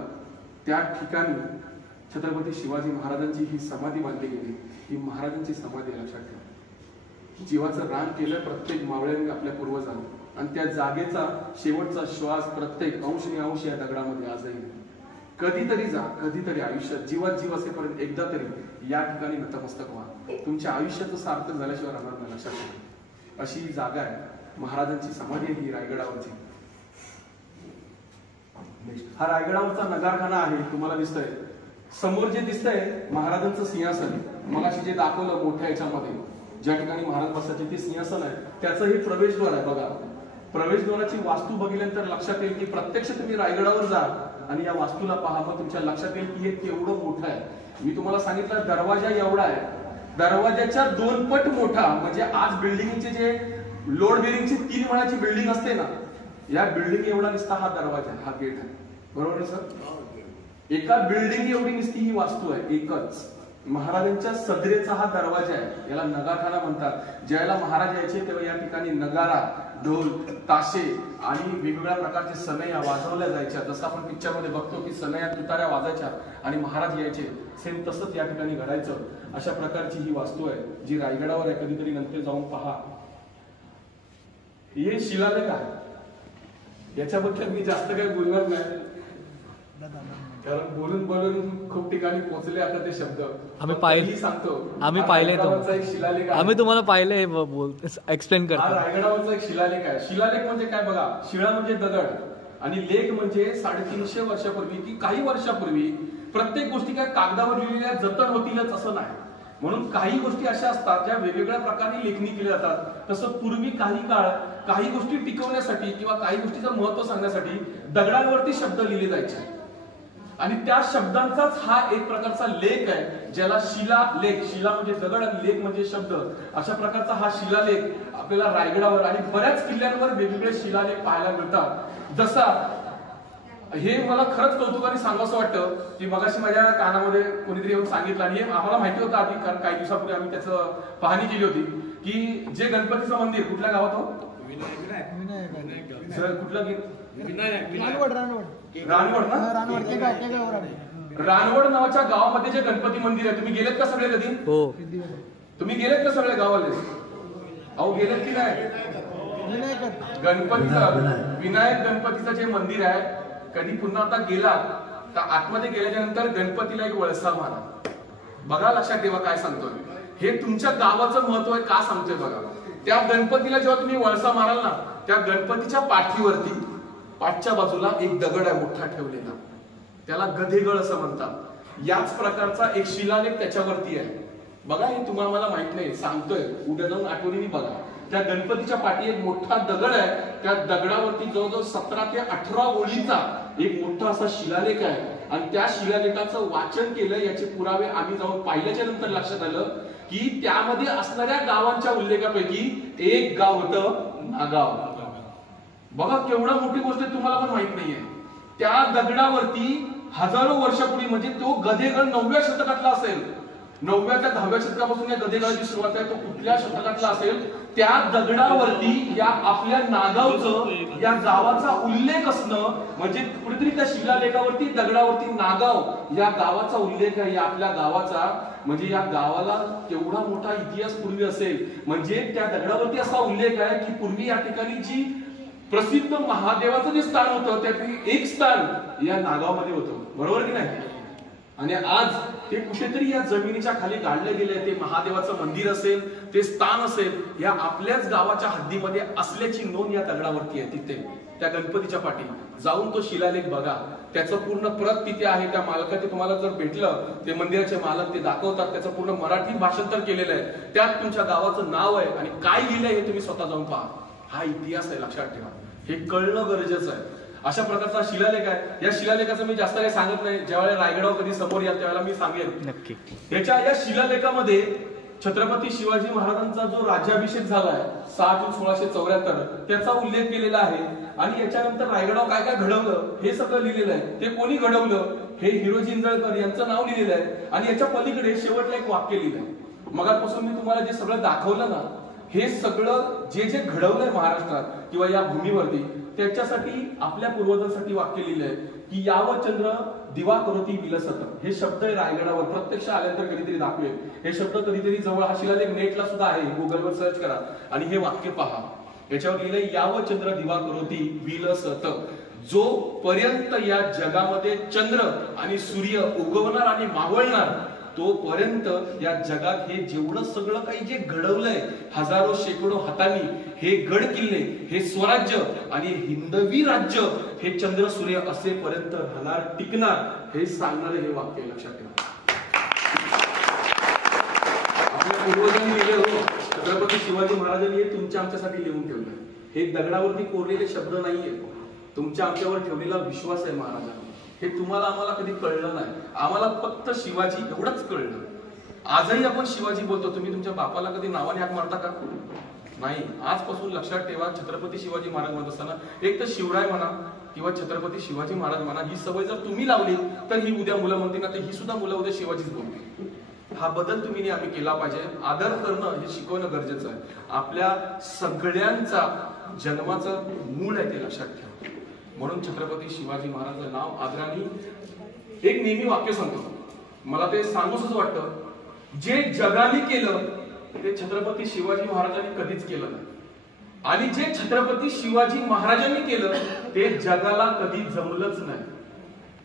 त्या ठिकाणी छत्रपती शिवाजी महाराजांची ही समाधी बांधली गेली. ही महाराजांची समाधी, लक्षात ठेवा. जीवाचं रान केलं प्रत्येक मावळ्यांनी आपल्या पूर्वजांनी, आणि त्या जागेचा शेवटचा श्वास प्रत्येक अंश अंश या दगडामध्ये आजही. कधीतरी जा, कधीतरी आयुष्यात जीवात जीव असेपर्यंत एकदा तरी या ठिकाणी नतमस्तक व्हा. तुमच्या आयुष्याचं सार्थक झाल्याशिवाय राहणार नाही, लक्षात ठेवा. अशी जागा आहे, महाराजांची समाधी आहे ही रायगडावरची. हा रायगडावरचा नगारखाना आहे, तुम्हाला दिसतंय समोर जे दिसतंय महाराजांचं सिंहासन. मगाशी जे दाखवलं मोठ्या याच्यामध्ये ज्या ठिकाणी महाराज बसायचे ते सिंहासन आहे, त्याचं हे प्रवेशद्वार आहे. बघा, प्रवेशद्वाराची वास्तू बघितल्यानंतर लक्षात येईल की प्रत्यक्ष तुम्ही रायगडावर जा आणि या वास्तूला पहा, मग तुमच्या लक्षात येईल की हे केवढं मोठं आहे. मी तुम्हाला सांगितलं दरवाजा एवढा आहे, दरवाजाच्या 2 पट मोठा. म्हणजे आज बिल्डिंगचे जे लोड बेरिंगची 3 माळ्याची बिल्डिंग असते ना, या बिल्डिंग एवढा निसता हा दरवाजा, हा गेट आहे. बरोबर आहे सर? एका बिल्डिंग एवढी निसती ही वास्तू आहे, एकच. महाराजांच्या सदरेचा हा दरवाजा आहे, याला नगारखाना म्हणतात. ज्यावेळेला महाराज यायचे तेव्हा या ठिकाणी नगारा, ढोल, ताशे आणि वेगवेगळ्या प्रकारचे सनया वाजवल्या जायच्या. जसं आपण पिक्चर मध्ये बघतो की सनया तुताऱ्या वाजायच्या आणि महाराज यायचे, सेम तसंच या ठिकाणी घडायचं. अशा प्रकारची ही वास्तू आहे जी रायगडावर आहे. कधीतरी नंतर जाऊन पहा. हे शिलालेख आहे, याच्याबद्दल मी जास्त काही बोलणार नाही, कारण बोलून बोलून खूप ठिकाणी पोहोचले आता ते शब्द. आम्ही पाहिले, सांगतो आम्ही पाहिले, एक शिलालेख, आम्ही तुम्हाला पाहिले, एक्सप्लेन करतो. हा रायगडावरचा एक शिलालेख आहे. शिलालेख म्हणजे काय बघा, शिळा म्हणजे दगड आणि लेख म्हणजे 350 वर्षापूर्वी की काही वर्षापूर्वी. प्रत्येक गोष्टी काय कागदावर लिहिलेल्या जतन होतीलच असं नाही. म्हणून काही गोष्टी अशा असतात ज्या वेगवेगळ्या प्रकारे लेखणी केल्या जातात. तसं पूर्वी काही काळ काही गोष्टी टिकवण्यासाठी किंवा काही गोष्टीचं महत्व सांगण्यासाठी दगडांवरती शब्द लिहिले जायचे आणि त्या शब्दांचाच हा एक प्रकारचा लेख आहे, ज्याला शिलालेख. शिला म्हणजे दगड आणि लेख म्हणजे शब्द. अशा प्रकारचा हा शिलालेख आपल्याला रायगडावर आणि बऱ्याच किल्ल्यांवर वेगवेगळे शिलालेख पाहायला मिळतात. जसा हे मला खरंच कौतुकाने सांगावंसं वाटतं की मगाशी माझ्या कानामध्ये कोणीतरी येऊन सांगितलं, आणि हे आम्हाला माहिती होतं आधी, कारण काही दिवसापूर्वी आम्ही त्याचं पाहणी केली होती की जे गणपतीचं मंदिर कुठल्या गावात हो, कुठलं रानवड ना, रानवड नावाच्या गावामध्ये जे गणपती मंदिर आहे, तुम्ही गेलेत का सगळे कधी? हो. तुम्ही गेलेत का सगळे गावाले? अहो गेलेत की नाही? गणपतीचं, विनायक गणपतीचं जे मंदिर आहे, कधी पुन्हा आता गेला तर आतमध्ये गेल्याच्या नंतर गणपतीला एक वळसा मारा. बघा, लक्षात ठेवा काय सांगतोय. हे तुमच्या गावाचं महत्व आहे का सांगतोय बघा. त्या गणपतीला जेव्हा तुम्ही वळसा माराल ना, त्या गणपतीच्या पाठीवरती पाठच्या बाजूला एक दगड आहे मोठा ठेवलेला, त्याला गधेगळ असं म्हणतात. याच प्रकारचा एक शिलालेख त्याच्यावरती आहे. बघा, हे तुम्हाला मला माहित नाही, सांगतोय, उद्या जाऊन आठवणीने बघा. त्या गणपतीच्या पाठी एक मोठा दगड आहे, त्या दगडावरती जवळजवळ 17 ते 18 ओळीचा एक मोठा असा शिलालेख आहे. आणि त्या शिलालेखाचं वाचन केलं, याचे पुरावे आम्ही जाऊन पाहिल्याच्या नंतर लक्षात आलं की त्यामध्ये असणाऱ्या गावांच्या उल्लेखापैकी एक गाव होतं नागाव. बघा, केवढा मोठी गोष्ट आहे, तुम्हाला पण माहित नाहीये. त्या दगडावरती हजारो वर्षापूर्वी, म्हणजे तो गधेगड 9व्या शतकातला असेल, 9व्या ते 10व्या शतकापासून या गदेगाळाची सुरुवात आहे. तो कुठल्या शतकातला असेल त्या दगडावरती या आपल्या नागावचं, या गावाचा उल्लेख असणं म्हणजे कुठेतरी त्या शिलालेखावरती दगडावरती नागाव या गावाचा उल्लेख आहे, या आपल्या गावाचा. म्हणजे या गावाला केवढा मोठा इतिहास पूर्वी असेल. म्हणजे त्या दगडावरती असा उल्लेख आहे की पूर्वी या ठिकाणी जी प्रसिद्ध महादेवाचं जे स्थान होतं त्यापैकी एक स्थान या नागावमध्ये होतं. बरोबर की नाही? आणि आज ते कुठेतरी या जमिनीच्या खाली गाडले गेले. ते महादेवाचं मंदिर असेल, ते स्थान असेल, या आपल्याच गावाच्या हद्दीमध्ये असल्याची नोंद या दगडावरती आहे. तिथे त्या गणपतीच्या पाठी जाऊन तो शिलालेख बघा. त्याचं पूर्ण प्रत तिथे आहे. त्या मालकाचे तुम्हाला जर भेटलं, ते मंदिराचे मालक ते दाखवतात. त्याचं पूर्ण मराठी भाषांतर केलेलं आहे. त्यात तुमच्या गावाचं नाव आहे आणि काय लिहिलंय हे तुम्ही स्वतः जाऊन पहा. हा इतिहास आहे, लक्षात ठेवा. हे कळणं गरजेचं आहे. अशा प्रकारचा शिलालेख आहे. या शिलालेखाचं मी जास्त काही सांगत नाही. ज्यावेळेला रायगडावर कधी समोर याल त्यावेळेला मी सांगेन नक्की. या शिलालेखामध्ये छत्रपती शिवाजी महाराजांचा जो राज्याभिषेक झालाय 6 जून 1674 त्याचा उल्लेख केलेला आहे. आणि याच्यानंतर रायगडावर काय काय घडवलं हे सगळं लिहिलेलं आहे. ते कोणी घडवलं हे हिरोजी इंदळकर यांचं नाव लिहिलेलं आहे. आणि याच्या पलीकडे शेवटला एक वाक्य लिहिलंय. मगापासून मी तुम्हाला जे सगळं दाखवलं ना, हे सगळं जे जे घडवलंय महाराष्ट्रात किंवा या भूमीवरती, त्याच्यासाठी आपल्या पूर्वजांसाठी वाक्य लिहिलंय की यावं चंद्र दिवा करोती विलसत. हे शब्द रायगडावर प्रत्यक्ष आल्यानंतर कधीतरी दाखवेल. हे शब्द कधीतरी जवळ, हा शिलालेख नेटला सुद्धा आहे, गुगलवर सर्च करा आणि हे वाक्य पहा. याच्यावर लिहिलंय यावं चंद्र दिवा करोती विलसत. जो पर्यंत या जगामध्ये चंद्र आणि सूर्य उगवणार आणि मावळणार तोपर्यंत या जगात हे जेवढं सगळं काही जे घडवलंय हजारो शेकडो हातांनी, हे गड किल्ले, हे स्वराज्य आणि हिंदवी राज्य हे चंद्र सूर्य असेपर्यंत राहणार, टिकणार, हे सांगणारे हे वाक्य लक्षात ठेवा. आपल्या पूर्वजांनी लिहिलं हो, छत्रपती शिवाजी महाराजांनी हे तुमच्या आमच्यासाठी लिहून ठेवलं. हे दगडावरती कोरलेले शब्द नाहीये, तुमच्या आमच्यावर ठेवलेला विश्वास आहे महाराजांनी. हे तुम्हाला आम्हाला कधी कळलं नाही. आम्हाला फक्त शिवाजी एवढंच कळलं. आजही आपण शिवाजी बोलतो. तुम्ही तुमच्या बापाला कधी नावाने हाक मारता का? नाही. आजपासून लक्षात ठेवा, छत्रपती शिवाजी महाराज म्हणत असताना एक तर शिवराय म्हणा किंवा छत्रपती शिवाजी महाराज म्हणा, ही सवय जर तुम्ही लावली तर ही उद्या मुलं म्हणतील ना, तर ही सुद्धा मुलं उद्या शिवाजीच बोलतील. हा बदल तुम्ही आम्ही केला पाहिजे. आदर करणं हे शिकवणं गरजेचं आहे. आपल्या सगळ्यांचा जन्माचं मूळ आहे ते लक्षात ठेवा. म्हणून छत्रपती शिवाजी महाराजांचं नाव आदराने एक नेहमी वाक्य सांगतो, मला ते सांगूसच वाटतं, जे जगाने केलं ते छत्रपती शिवाजी महाराजांनी कधीच केलं नाही. आणि जे छत्रपती शिवाजी महाराजांनी केलं ते जगाला कधी जमलंच नाही.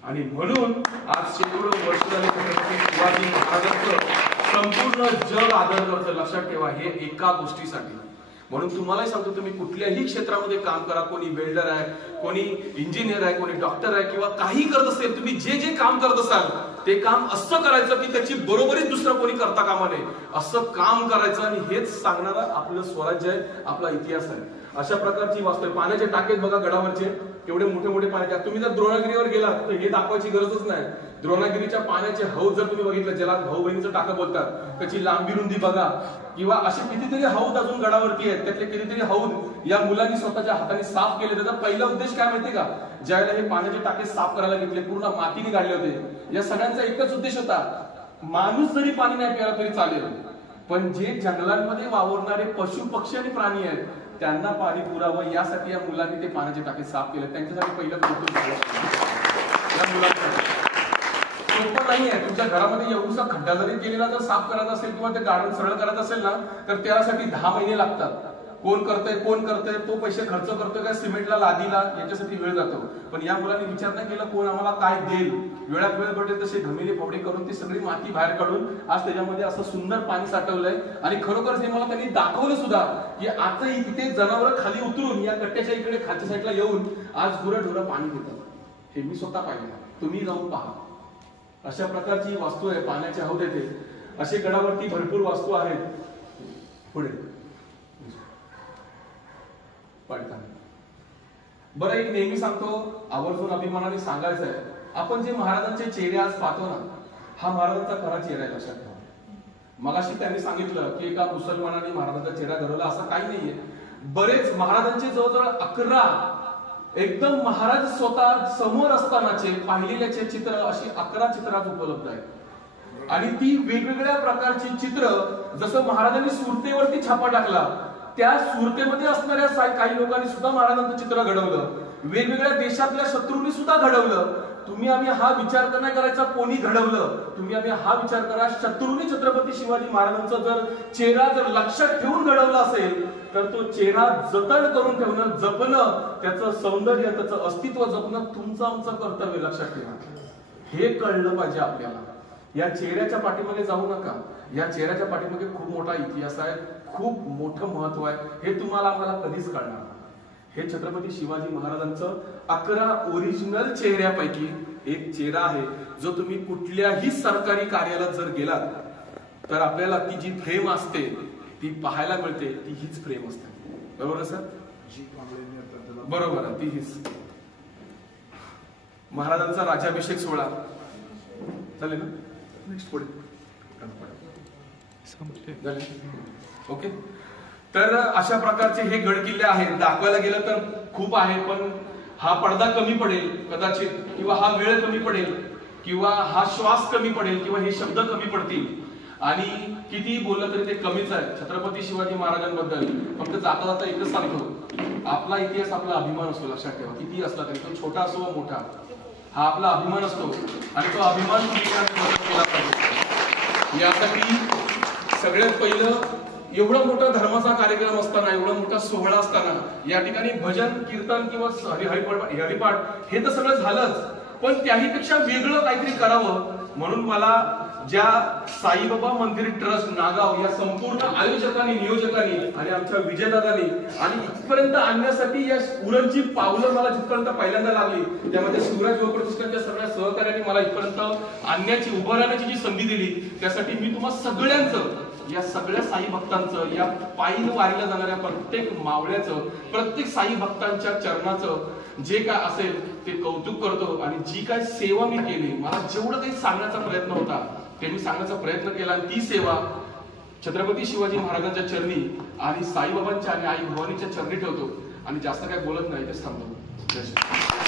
आणि म्हणून आज शेकडो वर्ष झाले छत्रपती शिवाजी महाराजांचं संपूर्ण जग आदर करतं. लक्षात ठेवा, हे एका गोष्टीसाठी. म्हणून तुम्हालाही सांगतो, तुम्ही कुठल्याही क्षेत्रामध्ये काम करा, कोणी वेल्डर आहे, कोणी इंजिनियर आहे, कोणी डॉक्टर आहे किंवा काही करत असेल, तुम्ही जे जे काम करत असाल ते काम असं करायचं की त्याची बरोबरीच दुसरं कोणी करता कामा नये, असं काम करायचं. आणि हेच सांगणारं आपलं स्वराज्य आहे, आपला इतिहास आहे. अशा प्रकारची वास्तव. पाण्याचे टाकेत बघा गडावरचे, केवढे मोठे मोठे पाण्याचे. तुम्ही जर द्रोणागिरीवर गेलात तर हे दाखवायची गरजच नाही. द्रोणागिरीच्या पाण्याचे हौद जर तुम्ही बघितलं, ज्याला भाऊ बहिणीचं टाकं बोलतात, त्याची लांबी रुंदी बघा. किंवा असे कितीतरी हौद अजून गडावरती आहेत. त्यातले कितीतरी हौद या मुलांनी स्वतःच्या हाताने साफ केले. त्याचा पहिला उद्देश काय माहितीये का? ज्यावेळेला हे पाण्याचे टाके साफ करायला घेतले, पूर्ण मातीने काढले होते, या सगळ्यांचा एकच उद्देश होता, माणूस जरी पाणी नाही प्यायला तरी चालेल, पण जे जंगलांमध्ये वावरणारे पशु पक्षी आणि प्राणी आहेत त्यांना पाणी पुरावं, यासाठी या मुलांनी ते पाण्याचे टाके साफ केले. त्यांच्यासाठी पहिलं या मुलांसाठी सोपं नाही आहे. तुमच्या घरामध्ये एवढा खड्डा जरी केलेला जर साफ करायचा असेल किंवा ते गार्डन सरळ करायचं असेल ना, तर त्यासाठी 10 महिने लागतात. कोण करतंय, तो पैसे खर्च करतोय काय, सिमेंटला, लादीला, याच्यासाठी वेळ जातो. पण या मुलांनी विचार नाही केला कोण आम्हाला काय देईल, वेळात वेळ पडेल तसे घमेले फावडे करून ती सगळी माती बाहेर काढून आज त्याच्यामध्ये असं सुंदर पाणी साठवलंय. आणि खरोखर हे मला त्यांनी दाखवलं सुद्धा की आता इथे जनावर खाली उतरून या कट्ट्याच्या इकडे खालच्या साईडला येऊन आज गुरंढोरं पाणी देतात. हे मी स्वतः पाहिलं, तुम्ही जाऊन पहा. अशा प्रकारची वास्तू आहे, पाण्याचे हौद येते. असे गडावरती भरपूर वास्तू आहेत. पुढे बरं, एक नेहमी सांगतो, आवर्जून अभिमानाने सांगायचं आहे, आपण जे महाराजांचे चेहरे आज पाहतो ना, हा महाराजांचा खरा चेहरा आहे. लक्षात ठेवा. मगाशी त्यांनी सांगितलं की एका मुसलमानाने महाराजांचा चेहरा घडवला, असं काही नाहीये. बरेच महाराजांचे जवळजवळ 11 एकदम महाराज स्वतः समोर असतानाचे पाहिलेल्याचे चित्र, अशी 11 चित्र आज उपलब्ध आहेत. आणि ती वेगवेगळ्या प्रकारची चित्र, जसं महाराजांनी सुरतेवरती छापा टाकला, त्या सुरतेमध्ये असणाऱ्या काही लोकांनी सुद्धा महाराजांचं चित्र घडवलं, वेगवेगळ्या देशातल्या शत्रूंनी सुद्धा घडवलं. तुम्ही आम्ही हा विचार नाही करायचा कोणी घडवलं, तुम्ही आम्ही हा विचार करा शत्रूंनी छत्रपती शिवाजी महाराजांचा जर चेहरा जर लक्षात ठेवून घडवला असेल तर तो चेहरा जतन करून ठेवणं, जपणं, त्याचं सौंदर्य, त्याचं अस्तित्व जपणं तुमचं आमचं कर्तव्य. लक्षात ठेवा, हे कळलं पाहिजे आपल्याला. या चेहऱ्याच्या पाठीमागे जाऊ नका. या चेहऱ्याच्या पाठीमागे खूप मोठा इतिहास आहे, खूप मोठं महत्व आहे. हे तुम्हाला आम्हाला कधीच कळणार नाही. हे छत्रपती शिवाजी महाराजांचं 11 ओरिजिनल चेहऱ्यापैकी एक चेहरा आहे, जो तुम्ही कुठल्याही सरकारी कार्यालयात जर गेलात तर आपल्याला ती जी फ्रेम असते ती पाहायला मिळते, ती हीच फ्रेम असते. बरोबर ना सर? बरोबर आहे, ती हीच. महाराजांचा राज्याभिषेक सोहळा चालेल ना? नेक्स्ट पुढे ओके. तर अशा प्रकारचे हे गड किल्ले आहेत. दाखवायला गेलं तर खूप आहे, पण हा पडदा कमी पडेल कदाचित, किंवा हा वेळ कमी पडेल, किंवा हा श्वास कमी पडेल, किंवा हे शब्द कमी पडतील, आणि किती बोललं तरी ते कमीच आहे. छत्रपती शिवाजी महाराजांबद्दल फक्त जाता जाता एकच सांगतो, आपला इतिहास आपला अभिमान असतो. लक्षात ठेवा, किती असला तरी, तो छोटा असो वा मोठा, हा आपला अभिमान असतो, आणि तो अभिमान केला पाहिजे. यासाठी सगळ्यात पहिलं, एवढा मोठा धर्माचा कार्यक्रम असताना, एवढा मोठा सोहळा असताना, या ठिकाणी भजन कीर्तन किंवा हरिपाठ हे तर सगळं झालंच, पण त्याहीपेक्षा वेगळं काहीतरी करावं. म्हणून मला ज्या साईबाबा मंदिर ट्रस्ट नागाव या संपूर्ण आयोजकांनी, नियोजकांनी आणि आमच्या विजयदादांनी, आणि इथपर्यंत आणण्यासाठी या उरणची पावलं मला जिथपर्यंत पहिल्यांदा लागली, त्यामध्ये शिवराज युवा प्रतिष्ठानच्या सगळ्या सहकार्याने मला इथपर्यंत आणण्याची, उभं राहण्याची जी संधी दिली, त्यासाठी मी तुम्हा सगळ्यांचं, या सगळ्या साई भक्तांचं, या पायी वारीला जाणाऱ्या प्रत्येक मावळ्याचं, प्रत्येक साई भक्तांच्या चरणाचं जे काय असेल ते कौतुक करतो. आणि जी काय सेवा मी केली, मला जेवढं काही सांगण्याचा प्रयत्न होता ते मी सांगण्याचा प्रयत्न केला, आणि ती सेवा छत्रपती शिवाजी महाराजांच्या चरणी आणि साईबाबांच्या आणि आई भवानीच्या चरणी ठेवतो, आणि जास्त काय बोलत नाही, तेच थांबतो.